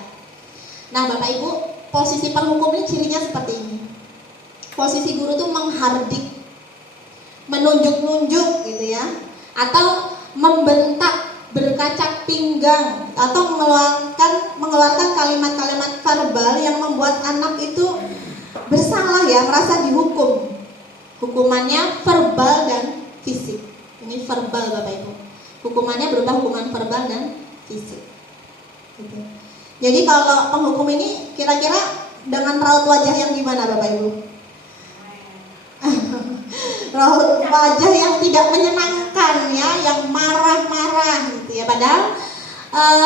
Nah Bapak Ibu, posisi penghukum ini cirinya seperti ini. Posisi guru tuh menghardik, menunjuk-nunjuk gitu ya, atau membentak, berkacak pinggang, atau mengeluarkan kalimat-kalimat verbal yang membuat anak itu bersalah ya, merasa dihukum. Hukumannya verbal dan fisik. Ini verbal Bapak Ibu. Hukumannya berupa hukuman verbal dan fisik. Gitu. Jadi kalau penghukum ini kira-kira dengan raut wajah yang gimana Bapak Ibu? Raut wajah yang tidak menyenangkan ya, yang marah-marah gitu ya. Padahal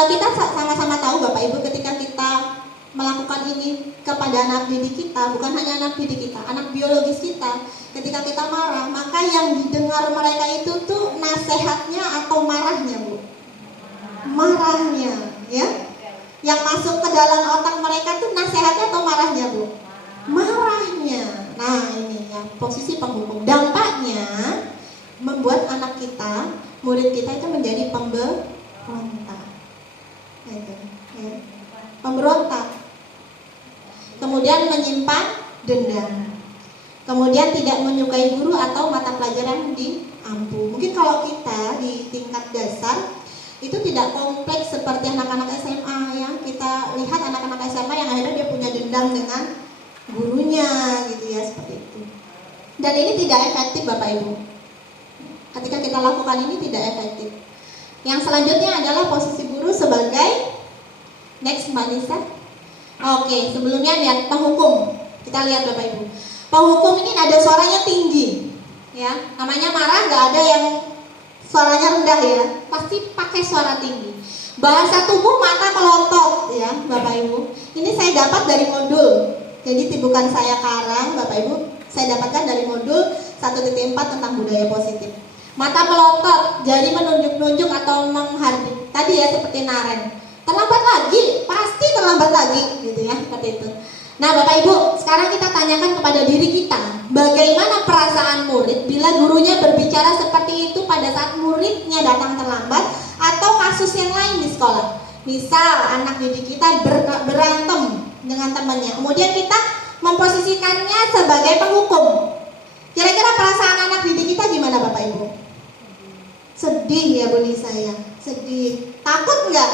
kita sama-sama tahu Bapak Ibu, ketika kita melakukan ini kepada anak didik kita, bukan hanya anak didik kita, anak biologis kita, ketika kita marah, maka yang didengar mereka itu tuh nasihatnya atau marahnya, Bu? Marahnya, ya. Yang masuk ke dalam otak mereka tuh nasihatnya atau marahnya, Bu? Marahnya. Nah ini ya, posisi penghukum. Dampaknya membuat anak kita, murid kita itu menjadi pemberontak. Itu, ya. Pemberontak. Kemudian menyimpan dendam. Kemudian tidak menyukai guru atau mata pelajaran diampu. Mungkin kalau kita di tingkat dasar itu tidak kompleks seperti anak-anak SMA ya. Kita lihat anak-anak SMA yang akhirnya dia punya dendam dengan gurunya gitu ya, seperti itu. Dan ini tidak efektif Bapak Ibu. Ketika kita lakukan ini tidak efektif. Yang selanjutnya adalah posisi guru sebagai next Mbak Nisa. Oke, sebelumnya lihat penghukum. Kita lihat Bapak Ibu. Penghukum ini nada suaranya tinggi, ya. Namanya marah, nggak ada yang suaranya rendah ya, pasti pakai suara tinggi. Bahasa tubuh mata melotot ya Bapak Ibu. Ini saya dapat dari modul. Jadi bukan saya karang Bapak Ibu, saya dapatkan dari modul 1.4 tentang budaya positif. Mata melotot, jari menunjuk-nunjuk atau menghardik. Tadi ya seperti Naren. Terlambat lagi, pasti terlambat lagi gitu ya, seperti itu. Nah Bapak Ibu, sekarang kita tanyakan kepada diri kita, bagaimana perasaan murid bila gurunya berbicara seperti itu pada saat muridnya datang terlambat atau kasus yang lain di sekolah. Misal anak didik kita berantem dengan temannya, kemudian kita memposisikannya sebagai penghukum. Kira-kira perasaan anak didik kita gimana Bapak Ibu? Sedih ya Bu Nisa ya, sedih. Takut nggak?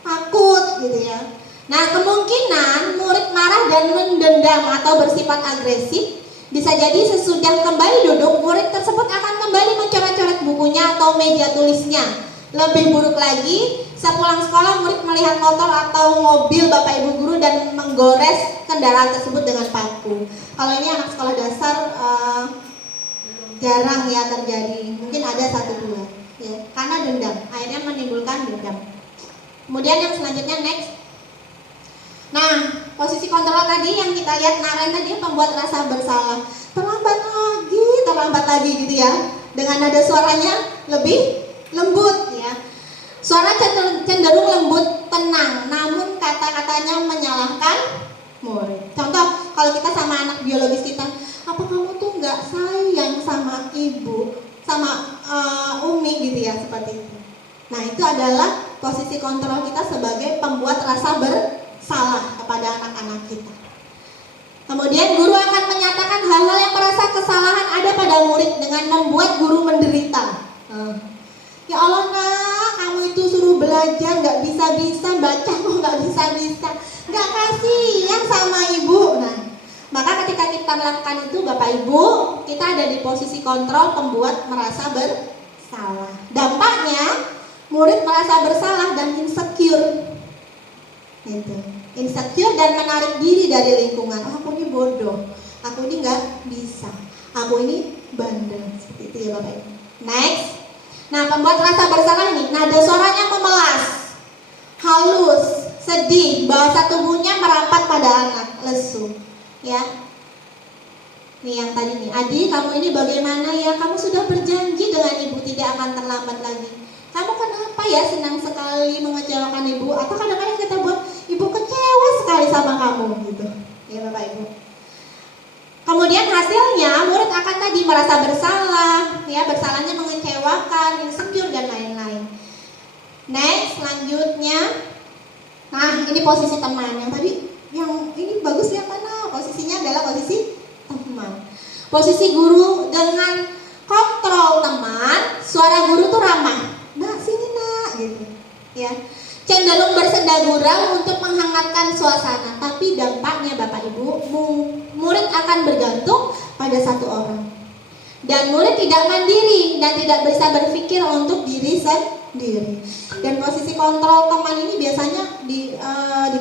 Takut gitu ya. Nah kemungkinan murid marah dan mendendam atau bersifat agresif. Bisa jadi sesudah kembali duduk, murid tersebut akan kembali mencoret-coret bukunya atau meja tulisnya. Lebih buruk lagi, sepulang sekolah murid melihat motor atau mobil Bapak Ibu guru dan menggores kendaraan tersebut dengan paku. Kalau ini anak sekolah dasar jarang ya terjadi, mungkin ada 1-2 ya, karena dendam, akhirnya menimbulkan dendam. Kemudian yang selanjutnya next. Nah, posisi kontrol tadi yang kita lihat Naren tadi membuat rasa bersalah. Terlambat lagi gitu ya. Dengan nada suaranya lebih lembut ya. Suara cenderung lembut, tenang, namun kata-katanya menyalahkan murid. Contoh, kalau kita sama anak biologis kita, apa kamu tuh nggak sayang sama ibu, sama Umi gitu ya, seperti itu. Nah, itu adalah posisi kontrol kita sebagai pembuat rasa bersalah kepada anak-anak kita. Kemudian guru akan menyatakan hal-hal yang merasa kesalahan ada pada murid dengan membuat guru menderita. Ya Allah nak, kamu itu suruh belajar nggak bisa-bisa, baca kok nggak bisa-bisa, nggak kasihan sama ibu. Nah, maka ketika kita melakukan itu Bapak Ibu, kita ada di posisi kontrol pembuat merasa bersalah. Dampaknya murid merasa bersalah dan insecure. Gitu. Insecure dan menarik diri dari lingkungan. Oh, aku ini bodoh, aku ini nggak bisa, aku ini bandel. Seperti itu ya Bapak Ibu. Next. Nah, pembuat rasa bersalah nih, nada suaranya memelas, halus, sedih, bahasa tubuhnya merapat pada anak, lesu. Ya. Nih yang tadi nih, Adi, kamu ini bagaimana ya? Kamu sudah berjanji dengan ibu tidak akan terlambat lagi. Kamu kenapa ya senang sekali mengecewakan ibu? Atau kadang-kadang kita buat ibu kecewa sekali sama kamu gitu. Ya Bapak Ibu. Kemudian hasilnya murid akan tadi merasa bersalah, ya bersalahnya mengecewakan, insecure dan lain-lain. Next, selanjutnya, nah ini posisi teman yang tadi, yang ini bagus yang mana? Posisinya adalah posisi teman. Posisi guru dengan kontrol teman, suara guru tuh ramah. Nak sini nak, gitu, ya. Cenderung bersenda gurau untuk menghangatkan suasana, tapi dampaknya Bapak Ibu, murid akan bergantung pada satu orang. Dan murid tidak mandiri dan tidak bisa berpikir untuk diri sendiri. Dan posisi kontrol teman ini biasanya di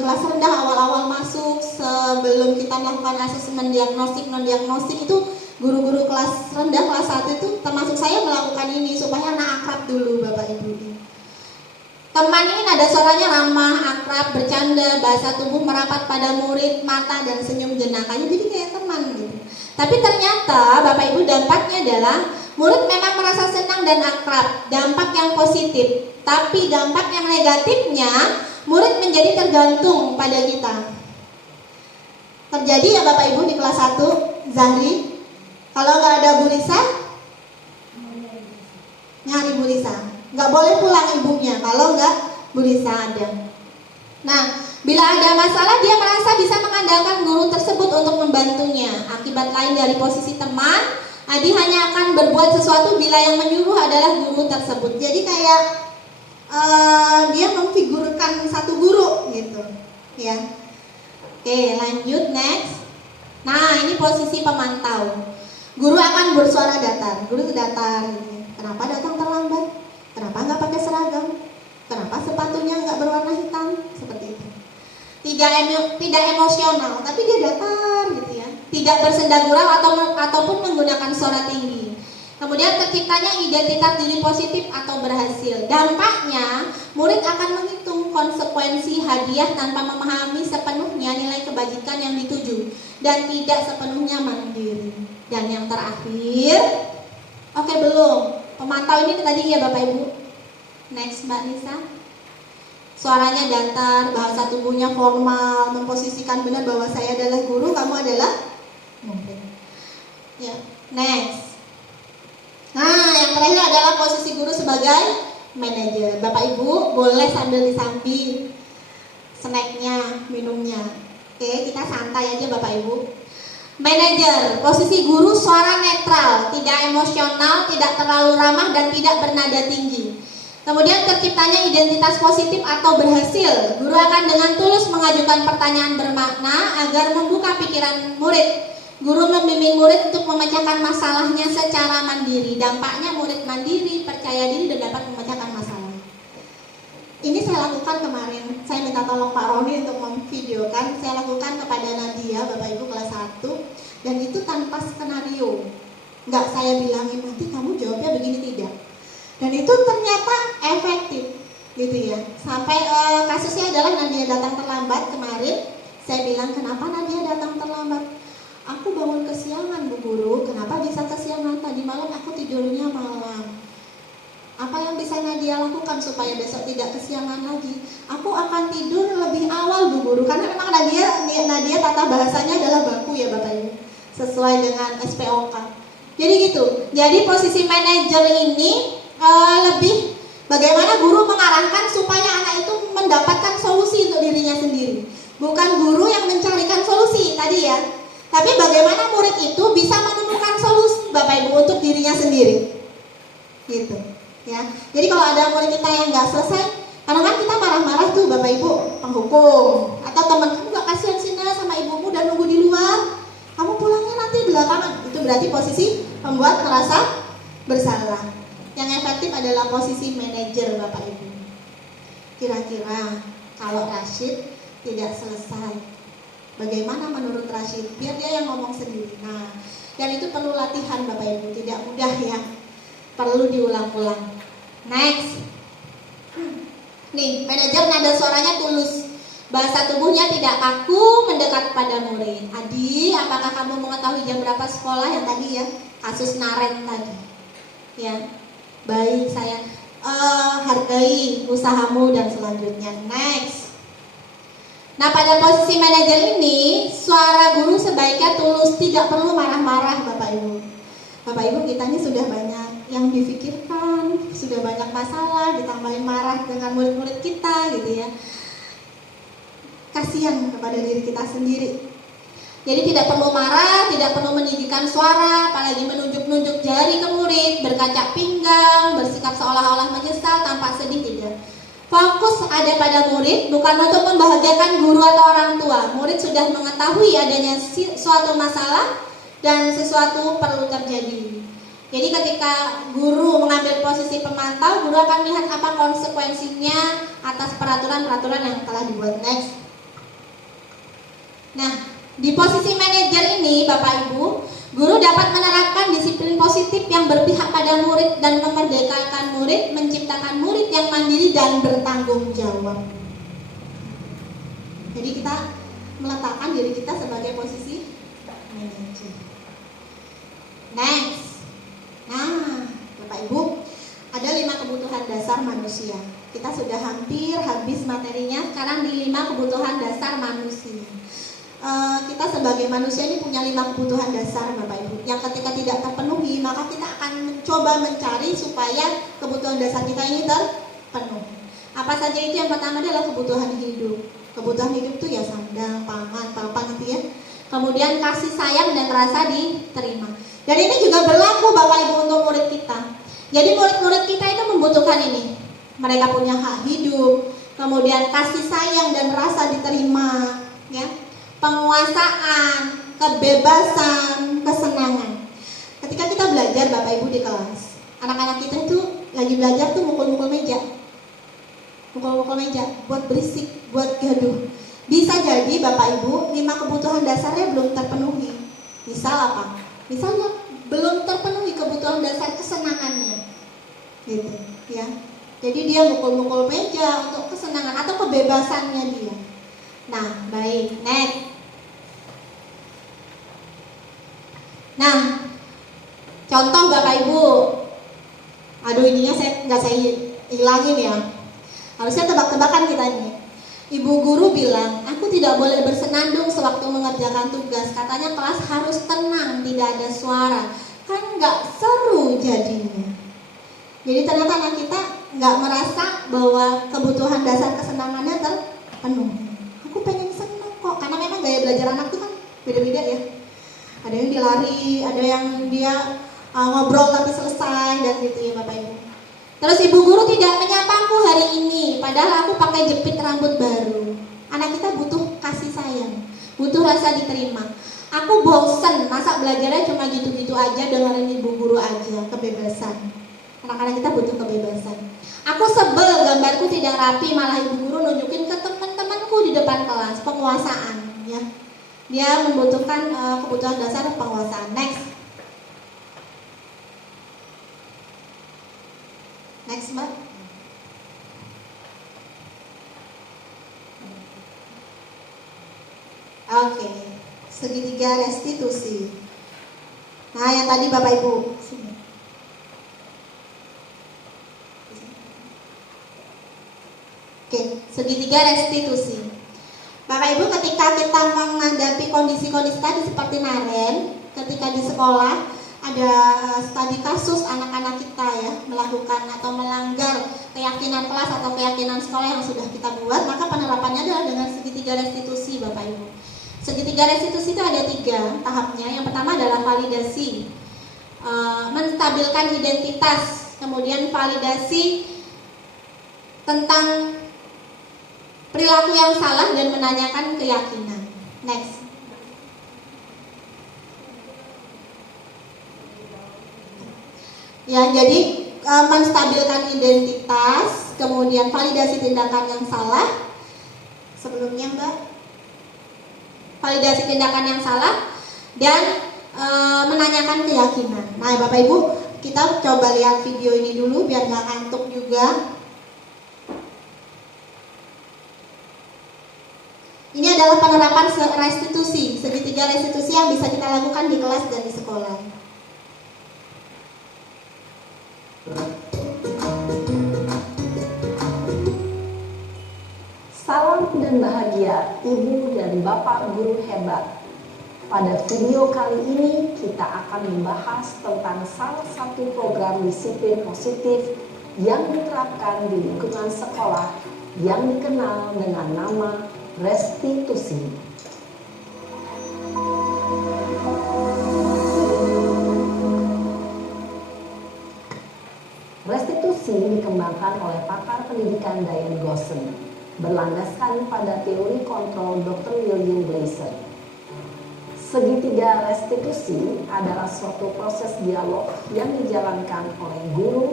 kelas rendah awal-awal masuk, sebelum kita melakukan asesmen diagnostik non-diagnostik itu guru-guru kelas rendah kelas 1 itu termasuk saya melakukan ini supaya anak akrab dulu Bapak Ibu. Teman ini nada suaranya ramah, akrab, bercanda, bahasa tubuh merapat pada murid, mata dan senyum jenakanya, jadi kayak teman gitu. Tapi ternyata Bapak Ibu dampaknya adalah murid memang merasa senang dan akrab, dampak yang positif. Tapi dampak yang negatifnya, murid menjadi tergantung pada kita. Terjadi ya Bapak Ibu di kelas 1, Zahri, kalau nggak ada Bu Risa, nyari Bu Risa. Nggak boleh pulang ibunya kalau nggak Bu Risa ada. Nah, bila ada masalah dia merasa bisa mengandalkan guru tersebut untuk membantunya. Akibat lain dari posisi teman, Adi hanya akan berbuat sesuatu bila yang menyuruh adalah guru tersebut. Jadi kayak dia memfigurkan satu guru gitu, ya. Oke, lanjut next. Nah, ini posisi pemantau. Guru akan bersuara datar. Guru itu datar. Gitu. Kenapa datang terlambat? Kenapa nggak pakai seragam? Kenapa sepatunya nggak berwarna hitam? Seperti itu. Tidak emosional, tapi dia datar gitu ya. Tidak bersenda gurau ataupun menggunakan suara tinggi. Kemudian terciptanya identitas diri positif atau berhasil. Dampaknya, murid akan menghitung konsekuensi hadiah tanpa memahami sepenuhnya nilai kebajikan yang dituju dan tidak sepenuhnya mandiri. Dan yang terakhir, oke belum? Pemantau ini tadi ya Bapak Ibu. Next Mbak Nisa. Suaranya datar, bahasa tubuhnya formal, memposisikan benar bahwa saya adalah guru, kamu adalah murid. Ya, next. Nah, yang terakhir adalah posisi guru sebagai manajer. Bapak Ibu boleh sambil disambi snacknya, minumnya. Oke, kita santai aja Bapak Ibu. Manajer, posisi guru suara netral, tidak emosional, tidak terlalu ramah, dan tidak bernada tinggi. Kemudian terciptanya identitas positif atau berhasil. Guru akan dengan tulus mengajukan pertanyaan bermakna agar membuka pikiran murid. Guru membimbing murid untuk memecahkan masalahnya secara mandiri. Dampaknya murid mandiri, percaya diri, dan dapat memecahkan masalah. Ini saya lakukan kemarin. Saya minta tolong Pak Roni untuk memvideokan. Saya lakukan kepada Nadia, Bapak Ibu kelas 1. Dan itu tanpa skenario. Nggak saya bilangin, nanti kamu jawabnya begini, tidak. Dan itu ternyata efektif, gitu ya. Sampai kasusnya adalah Nadia datang terlambat kemarin. Saya bilang, kenapa Nadia datang terlambat? Aku bangun kesiangan Bu Guru. Kenapa bisa kesiangan? Tadi malam aku tidurnya malam. Apa yang bisa Nadia lakukan supaya besok tidak kesiangan lagi? Aku akan tidur lebih awal Bu Guru. Karena memang Nadia tata bahasanya adalah baku ya Bapak Ibu, sesuai dengan SPOK. Jadi gitu. Jadi posisi manajer ini lebih bagaimana guru mengarahkan supaya anak itu mendapatkan solusi untuk dirinya sendiri. Bukan guru yang mencarikan solusi tadi ya, tapi bagaimana murid itu bisa menemukan solusi Bapak Ibu untuk dirinya sendiri. Gitu ya. Jadi kalau ada murid kita yang nggak selesai, karena kan kita marah-marah tuh Bapak Ibu, penghukum atau teman kamu nggak kasihan sih sama ibumu dan nunggu di luar, kamu pulangnya nanti belakangan. Itu berarti posisi membuat merasa bersalah. Yang efektif adalah posisi manajer Bapak Ibu. Kira-kira kalau Rashid tidak selesai, bagaimana menurut Rashid? Biar dia yang ngomong sendiri. Nah, dan itu perlu latihan Bapak Ibu, tidak mudah ya. Perlu diulang-ulang. Next. Nih, manajer nada suaranya tulus. Bahasa tubuhnya tidak kaku, mendekat pada murid. Adi, apakah kamu mengetahui jam berapa sekolah yang tadi ya? Kasus Naren tadi. Ya. Baik, saya hargai usahamu dan selanjutnya. Next. Nah, pada posisi manajer ini, suara guru sebaiknya tulus, tidak perlu marah-marah Bapak Ibu. Bapak Ibu, kita ini sudah banyak yang difikirkan, sudah banyak masalah, ditambahin marah dengan murid-murid kita gitu ya. Kasihan kepada diri kita sendiri. Jadi tidak perlu marah, tidak perlu meninggikan suara, apalagi menunjuk-nunjuk jari ke murid, berkacak pinggang, bersikap seolah-olah menyesal, tampak sedih, tidak. Fokus ada pada murid, bukan untuk membahagiakan guru atau orang tua. Murid sudah mengetahui adanya suatu masalah dan sesuatu perlu terjadi. Jadi ketika guru mengambil posisi pemantau, guru akan melihat apa konsekuensinya atas peraturan-peraturan yang telah dibuat. Next. Nah, di posisi manajer ini Bapak Ibu, guru dapat menerapkan disiplin positif yang berpihak pada murid dan memerdekakan murid, menciptakan murid yang mandiri dan bertanggung jawab. Jadi kita meletakkan diri kita sebagai posisi manajer. Next. Nah, Bapak Ibu, ada 5 kebutuhan dasar manusia. Kita sudah hampir habis materinya. Sekarang di 5 kebutuhan dasar manusia. Kita sebagai manusia ini punya 5 kebutuhan dasar Bapak Ibu, yang ketika tidak terpenuhi maka kita akan mencoba mencari supaya kebutuhan dasar kita ini terpenuhi. Apa saja itu? Yang pertama adalah kebutuhan hidup. Kebutuhan hidup itu ya sandang, pangan, papan gitu ya. Kemudian kasih sayang dan rasa diterima. Dan ini juga berlaku Bapak Ibu untuk murid kita. Jadi murid-murid kita itu membutuhkan ini. Mereka punya hak hidup, kemudian kasih sayang dan rasa diterima, ya. Penguasaan, kebebasan, kesenangan. Ketika kita belajar Bapak Ibu di kelas, anak-anak kita itu lagi belajar tuh mukul-mukul meja. Mukul-mukul meja, buat berisik, buat gaduh. Bisa jadi Bapak Ibu 5 kebutuhan dasarnya belum terpenuhi. Misal apa? Misalnya belum terpenuhi kebutuhan dasar kesenangannya, gitu ya. Jadi dia mukul-mukul meja untuk kesenangan atau kebebasannya dia. Nah, baik, next. Nah, contoh Bapak Ibu. Aduh, ininya nggak saya hilangin ya. Harusnya tebak-tebakan kita ini. Ibu guru bilang, aku tidak boleh bersenandung sewaktu mengerjakan tugas. Katanya kelas harus tenang, tidak ada suara. Kan nggak seru jadinya. Jadi ternyata anak kita nggak merasa bahwa kebutuhan dasar kesenangannya terpenuhi. Aku pengen senang kok, karena memang gaya belajar anak itu kan beda-beda ya. Ada yang dia lari, ada yang dia ngobrol tapi selesai, dan gitu ya Bapak Ibu. Terus ibu guru tidak menyapaku hari ini, padahal aku pakai jepit rambut baru. Anak kita butuh kasih sayang, butuh rasa diterima. Aku bosen, masa belajarnya cuma gitu-gitu aja, dengerin ibu guru aja, kebebasan. Anak-anak kita butuh kebebasan. Aku sebel gambarku tidak rapi, malah ibu guru nunjukin ke teman-temanku di depan kelas, penguasaan ya. Dia membutuhkan kebutuhan dasar penguasaan. Next Mbak. Oke, segitiga restitusi. Nah, yang tadi Bapak Ibu sini. Oke, segitiga restitusi. Bapak Ibu, ketika kita menghadapi kondisi-kondisi tadi seperti Naren, ketika di sekolah ada studi kasus anak-anak kita ya melakukan atau melanggar keyakinan kelas atau keyakinan sekolah yang sudah kita buat, maka penerapannya adalah dengan segitiga restitusi Bapak Ibu. Segitiga restitusi itu ada 3 tahapnya. Yang pertama adalah validasi, menstabilkan identitas, kemudian validasi tentang perilaku yang salah dan menanyakan keyakinan. Next. Ya, jadi menstabilkan identitas, kemudian validasi tindakan yang salah. Sebelumnya Mbak, validasi tindakan yang salah dan menanyakan keyakinan. Nah, Bapak Ibu, kita coba lihat video ini dulu biar nggak ngantuk juga. Ini adalah penerapan restitusi, segitiga restitusi yang bisa kita lakukan di kelas dan di sekolah. Salam dan bahagia Ibu dan Bapak guru hebat. Pada video kali ini kita akan membahas tentang salah satu program disiplin positif yang diterapkan di lingkungan sekolah yang dikenal dengan nama restitusi. Restitusi dikembangkan oleh pakar pendidikan Diane Gosson, berlandaskan pada teori kontrol Dr. William Glasser. Segitiga restitusi adalah suatu proses dialog yang dijalankan oleh guru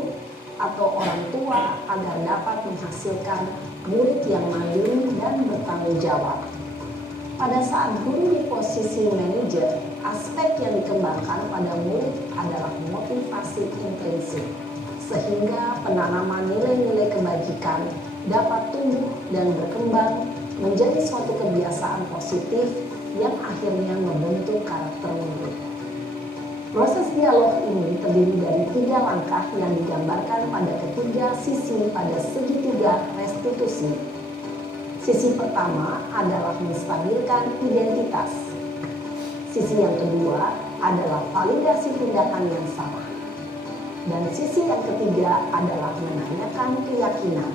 atau orang tua agar dapat menghasilkan murid yang mandiri dan bertanggung jawab. Pada saat guru di posisi manajer, aspek yang dikembangkan pada murid adalah motivasi intensif, sehingga penanaman nilai-nilai kebajikan dapat tumbuh dan berkembang menjadi suatu kebiasaan positif yang akhirnya membentuk karakter murid. Proses dialog ini terdiri dari 3 langkah yang digambarkan pada ketiga sisi pada segitiga restitusi. Sisi pertama adalah menstabilkan identitas. Sisi yang kedua adalah validasi tindakan yang salah. Dan sisi yang ketiga adalah menanyakan keyakinan.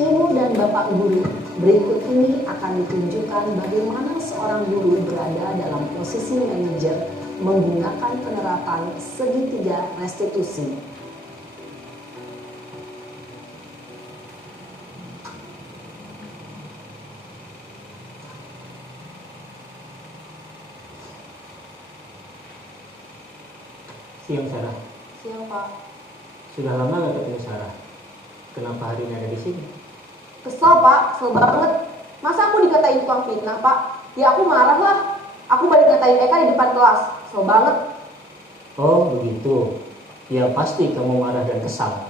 Ibu dan Bapak guru, berikut ini akan ditunjukkan bagaimana seorang guru berada dalam posisi manajer menggunakan penerapan segitiga restitusi. Siang Sarah. Siang Pak. Sudah lama gak ketemu Sarah? Kenapa hari ini ada di sini? Kesel Pak, kesel banget. Masa aku dikatain tukang fitnah Pak? Ya aku marah lah. Aku balik ngatain Eka di depan kelas. Kesel banget. Oh begitu. Ya pasti kamu marah dan kesal.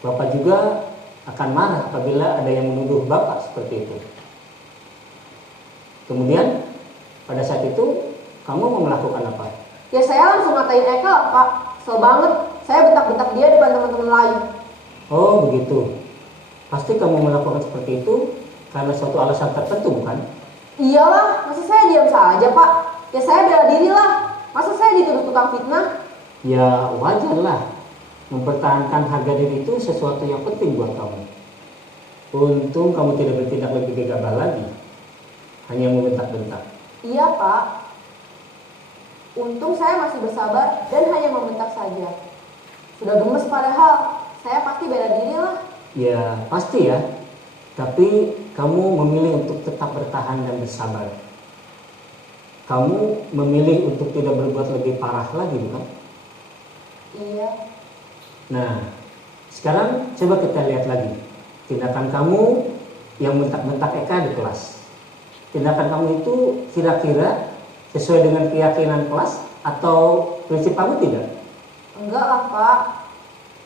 Bapak juga akan marah apabila ada yang menuduh Bapak seperti itu. Kemudian pada saat itu kamu mau melakukan apa? Ya saya langsung ngatain Eka lah Pak. Kesel banget. Saya bentak-bentak dia depan teman-teman lain. Oh begitu. Pasti kamu melakukan seperti itu karena suatu alasan tertentu bukan? Iyalah, masa saya diam saja Pak? Ya saya bela diri lah. Masa saya dituduh tukang fitnah? Ya wajarlah. Mempertahankan harga diri itu sesuatu yang penting buat kamu. Untung kamu tidak bertindak lebih gegabah lagi. Hanya membentak-bentak. Iya Pak. Untung saya masih bersabar dan hanya membentak saja. Sudah gemes padahal. Saya pasti bela diri lah. Ya pasti ya. Tapi kamu memilih untuk tetap bertahan dan bersabar. Kamu memilih untuk tidak berbuat lebih parah lagi bukan? Iya. Nah, sekarang coba kita lihat lagi tindakan kamu yang bentak-bentak Eka di kelas. Tindakan kamu itu kira-kira sesuai dengan keyakinan kelas atau prinsip kamu tidak? Enggak lah Pak.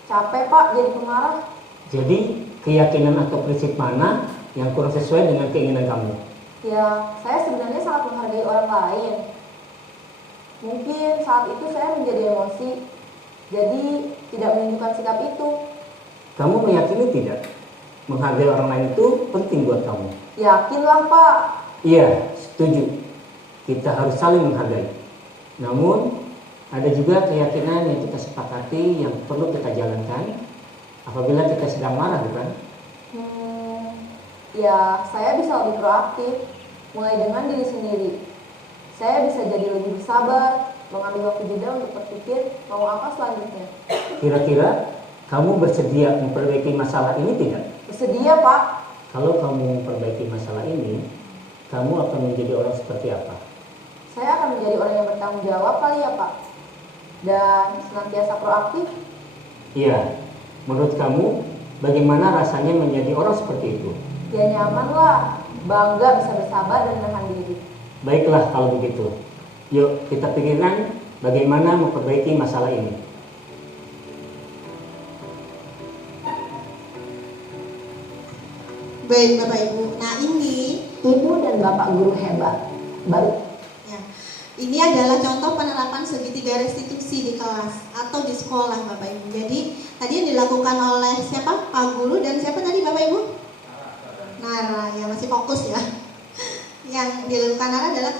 Capek Pak jadi pemarah. Jadi keyakinan atau prinsip mana yang kurang sesuai dengan keinginan kamu? Ya, saya sebenarnya sangat menghargai orang lain. Mungkin saat itu saya menjadi emosi, jadi tidak menunjukkan sikap itu. Kamu meyakini tidak? Menghargai orang lain itu penting buat kamu. Yakinlah Pak. Iya, setuju. Kita harus saling menghargai. Namun, ada juga keyakinan yang kita sepakati yang perlu kita jalankan apabila kita sedang marah, bukan? Ya, saya bisa lebih proaktif, mulai dengan diri sendiri. Saya bisa jadi lebih bersabar, mengambil waktu jeda untuk berpikir mau apa selanjutnya. Kira-kira kamu bersedia memperbaiki masalah ini tidak? Bersedia Pak. Kalau kamu memperbaiki masalah ini, kamu akan menjadi orang seperti apa? Saya akan menjadi orang yang bertanggung jawab kali ya Pak. Dan senantiasa proaktif. Iya, menurut kamu bagaimana rasanya menjadi orang seperti itu? Ya nyaman lah, bangga bisa bersabar dan menahan diri. Baiklah kalau begitu. Yuk kita pikirkan bagaimana memperbaiki masalah ini. Baik Bapak Ibu. Nah ini Ibu dan Bapak guru hebat. Baru ya, ini adalah contoh penerapan segitiga restitusi di kelas atau di sekolah Bapak Ibu. Jadi tadi yang dilakukan oleh siapa? Pak Guru dan siapa tadi Bapak Ibu? Nara, ya masih fokus ya. Yang dilakukan Nara adalah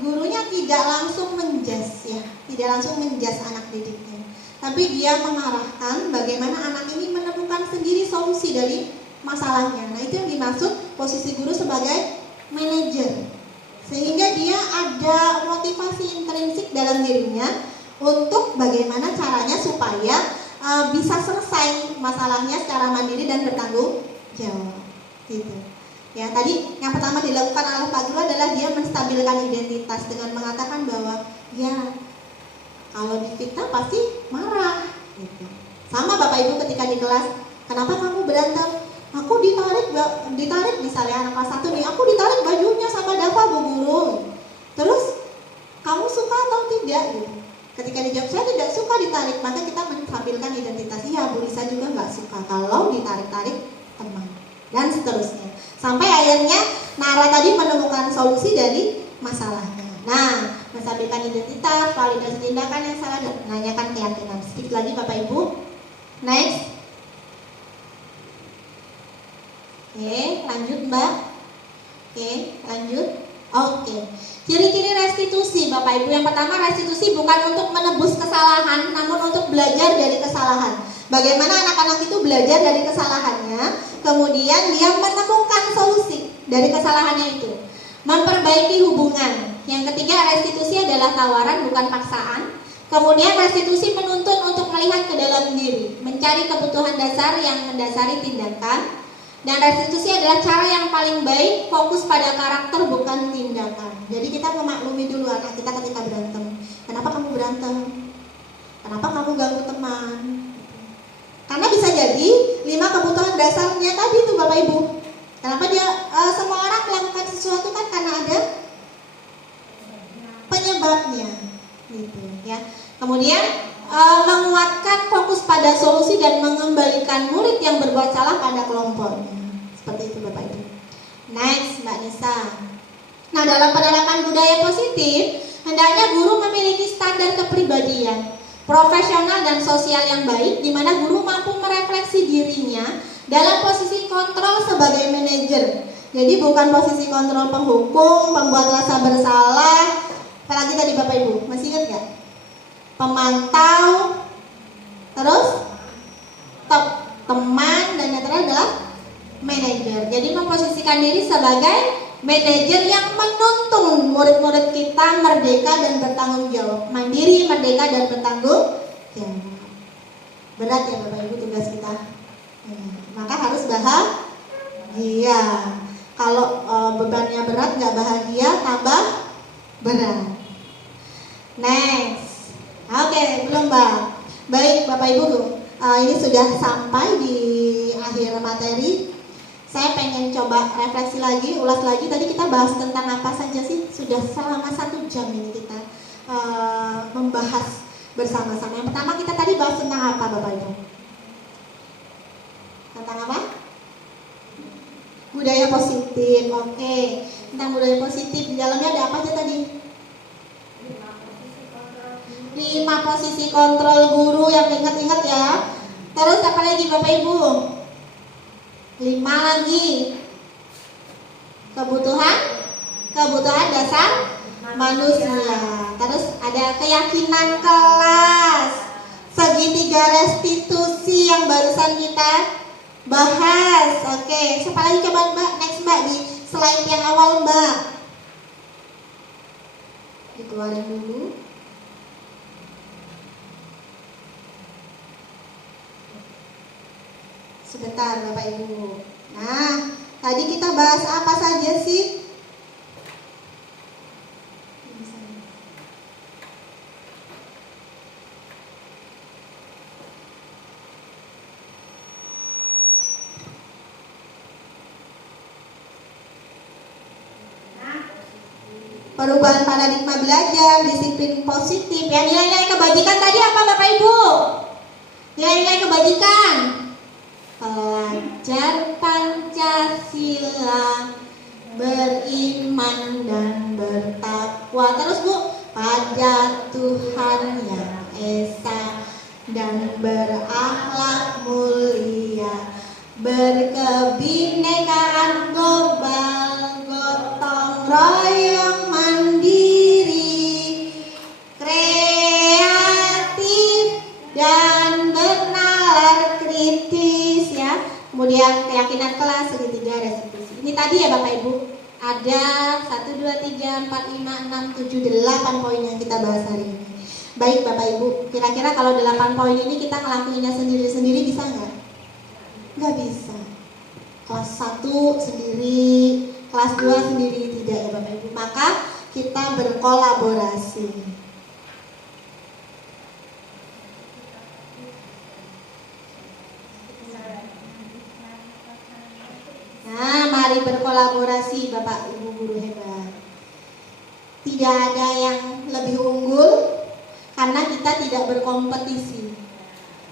gurunya tidak langsung menjas ya, tidak langsung menjas anak didiknya, tapi dia mengarahkan bagaimana anak ini menemukan sendiri solusi dari masalahnya. Nah itu yang dimaksud posisi guru sebagai manajer, sehingga dia ada motivasi intrinsik dalam dirinya untuk bagaimana caranya supaya bisa selesai masalahnya secara mandiri dan bertanggung jawab gitu. Ya, tadi yang pertama dilakukan oleh Pak Guru adalah dia menstabilkan identitas dengan mengatakan bahwa ya kalau difitnah pasti marah gitu. Sama Bapak Ibu ketika di kelas, kenapa kamu berantem? Aku ditarik misalnya anak kelas 1 nih, aku ditarik bajunya sama Dava Bu Guru. Terus kamu suka atau tidak gitu. Ketika dijawab saya tidak suka ditarik, maka kita menstabilkan identitas. Iya, Bu Lisa juga nggak suka kalau ditarik-tarik teman dan seterusnya. Sampai akhirnya Nara tadi menemukan solusi dari masalahnya. Nah, menstabilkan identitas, validasi tindakan yang salah, dan menanyakan keyakinan. Skip lagi Bapak Ibu. Next. Oke, lanjut Mbak. Oke, lanjut. Oke. Ciri-ciri restitusi Bapak Ibu. Yang pertama, restitusi bukan untuk menebus kesalahan, namun untuk belajar dari kesalahan. Bagaimana anak-anak itu belajar dari kesalahannya, kemudian dia menemukan solusi dari kesalahannya itu. Memperbaiki hubungan. Yang ketiga, restitusi adalah tawaran bukan paksaan. Kemudian restitusi menuntun untuk melihat ke dalam diri, mencari kebutuhan dasar yang mendasari tindakan. Dan restitusi adalah cara yang paling baik, fokus pada karakter bukan tindakan. Jadi kita memaklumi dulu anak kita ketika berantem. Kenapa kamu berantem? Kenapa kamu ganggu teman? Karena bisa jadi 5 kebutuhan dasarnya tadi tuh Bapak Ibu. Kenapa dia semua orang melakukan sesuatu kan karena ada penyebabnya gitu. ya. Kemudian menguatkan fokus pada solusi dan mengembalikan murid yang berbuat salah pada kelompoknya. Seperti itu Bapak Ibu. Next, Mbak Nisa. Nah, dalam penerapan budaya positif, hendaknya guru memiliki standar kepribadian, profesional dan sosial yang baik, di mana guru mampu merefleksi dirinya dalam posisi kontrol sebagai manajer. Jadi bukan posisi kontrol penghukum, pembuat rasa bersalah. Apalagi tadi Bapak Ibu, masih ingat nggak? Pemantau, terus teman, dan yang terakhir adalah manajer. Jadi memposisikan diri sebagai manajer yang menuntun murid-murid kita merdeka dan bertanggung jawab, mandiri, merdeka dan bertanggung jawab. Berat ya Bapak Ibu tugas kita. Maka harus bahagia. Kalau bebannya berat, nggak bahagia, tambah berat. Next. Oke, belum Mbak. Baik Bapak Ibu, ini sudah sampai di akhir materi. Saya pengen coba refleksi lagi, ulas lagi. Tadi kita bahas tentang apa saja sih? Sudah selama 1 jam ini kita membahas bersama-sama. Yang pertama kita tadi bahas tentang apa Bapak Ibu? Tentang apa? Budaya positif. Oke. Tentang budaya positif, di dalamnya ada apa aja tadi? 5 posisi kontrol guru yang ingat-ingat ya. Terus apa lagi Bapak Ibu? 5 lagi. Kebutuhan dasar manusia. Terus ada keyakinan kelas, segitiga restitusi yang barusan kita bahas. Oke, siapa lagi coba Mbak? Next Mbak, di slide yang awal Mbak. Dikeluarin dulu. Sebentar Bapak Ibu. Nah, tadi kita bahas apa saja sih? Perubahan paradigma belajar, disiplin positif. Ya, nilai-nilai kebajikan tadi apa Bapak Ibu? Nilai-nilai kebajikan. Pelajar Pancasila, beriman dan bertakwa. Terus Bu, pada Tuhan yang Esa dan berakhlak mulia, berkebinekaan global, gotong royong mandiri, kreatif dan bernalar kritis ya. Kemudian keyakinan kelas, segitiga restitusi. Ini tadi ya Bapak Ibu, ada 1, 2, 3, 4, 5, 6, 7, 8 poin yang kita bahas hari ini. Baik Bapak Ibu, kira-kira kalau 8 poin ini kita ngelakuinnya sendiri-sendiri bisa nggak? Nggak bisa. Kelas 1 sendiri, kelas 2 sendiri tidak ya Bapak Ibu. Maka kita berkolaborasi. Nah, mari berkolaborasi Bapak Ibu guru hebat. Tidak ada yang lebih unggul karena kita tidak berkompetisi,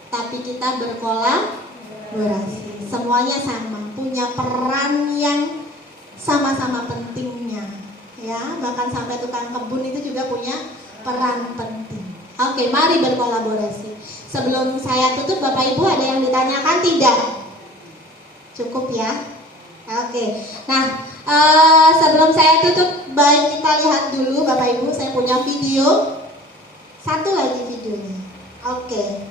tapi kita berkolaborasi. Semuanya sama, punya peran yang sama-sama pentingnya. Ya, bahkan sampai tukang kebun itu juga punya peran penting. Oke, mari berkolaborasi. Sebelum saya tutup, Bapak Ibu ada yang ditanyakan tidak? Cukup ya. Oke, nah sebelum saya tutup, baik kita lihat dulu Bapak Ibu, saya punya video. Satu lagi videonya. Oke.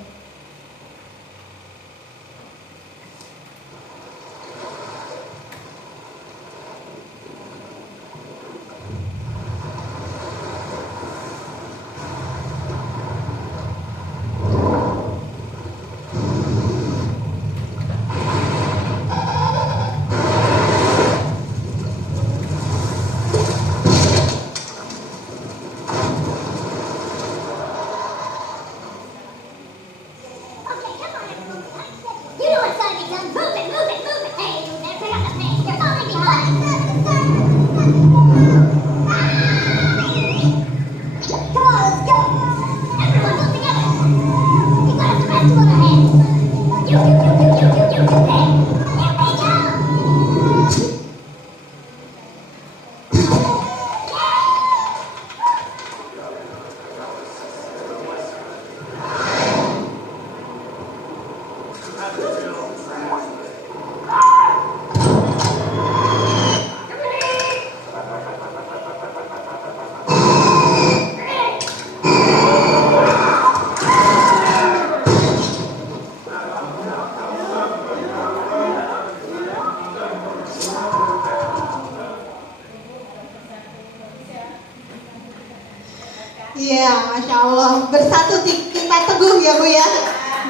Iya, Masya Allah. Bersatu kita teguh ya Bu ya.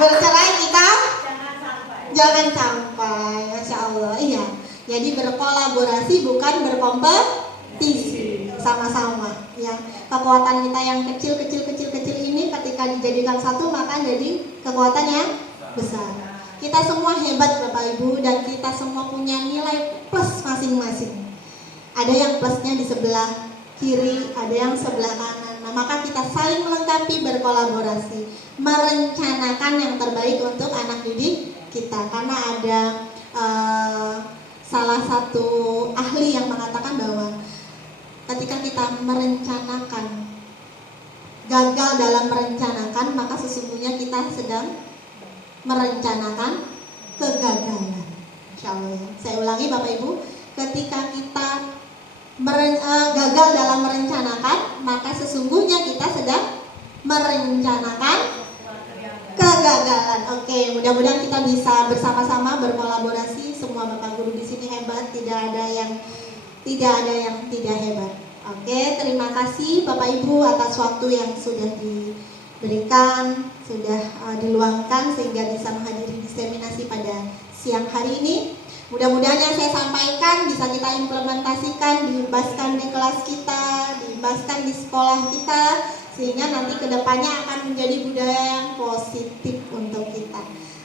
Bercerai kita jangan sampai. Masya Allah. Iya. Jadi berkolaborasi bukan berkompetisi. Sama-sama. Ya. Kekuatan kita yang kecil ini ketika dijadikan satu maka jadi kekuatan yang besar. Kita semua hebat Bapak Ibu dan kita semua punya nilai plus masing-masing. Ada yang plusnya di sebelah kiri, ada yang sebelah kanan. Nah, maka kita saling melengkapi, berkolaborasi, merencanakan yang terbaik untuk anak didik kita. Karena ada salah satu ahli yang mengatakan bahwa ketika kita merencanakan, gagal dalam merencanakan, maka sesungguhnya kita sedang merencanakan kegagalan. Insya Allah. Saya ulangi Bapak Ibu, ketika kita gagal dalam merencanakan, maka sesungguhnya kita sedang merencanakan kegagalan. Oke, mudah-mudahan kita bisa bersama-sama berkolaborasi. Semua Bapak Guru di sini hebat, tidak ada yang tidak hebat. Oke, terima kasih Bapak Ibu atas waktu yang sudah diberikan, sudah diluangkan sehingga bisa menghadiri diseminasi pada siang hari ini. Mudah-mudahan yang saya sampaikan bisa kita implementasikan, diibaskan di kelas kita, diibaskan di sekolah kita, sehingga nanti kedepannya akan menjadi budaya yang positif untuk kita.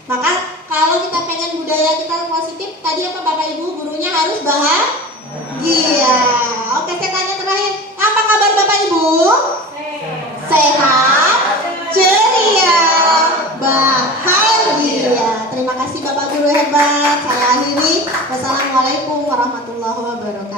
Maka kalau kita pengen budaya kita positif, tadi apa Bapak Ibu, gurunya harus bahagia. Oke, saya tanya terakhir, apa kabar Bapak Ibu? Sehat, ceria, bahagia. Terima kasih Bapak Guru hebat. Saya akhiri. Wassalamualaikum warahmatullahi wabarakatuh.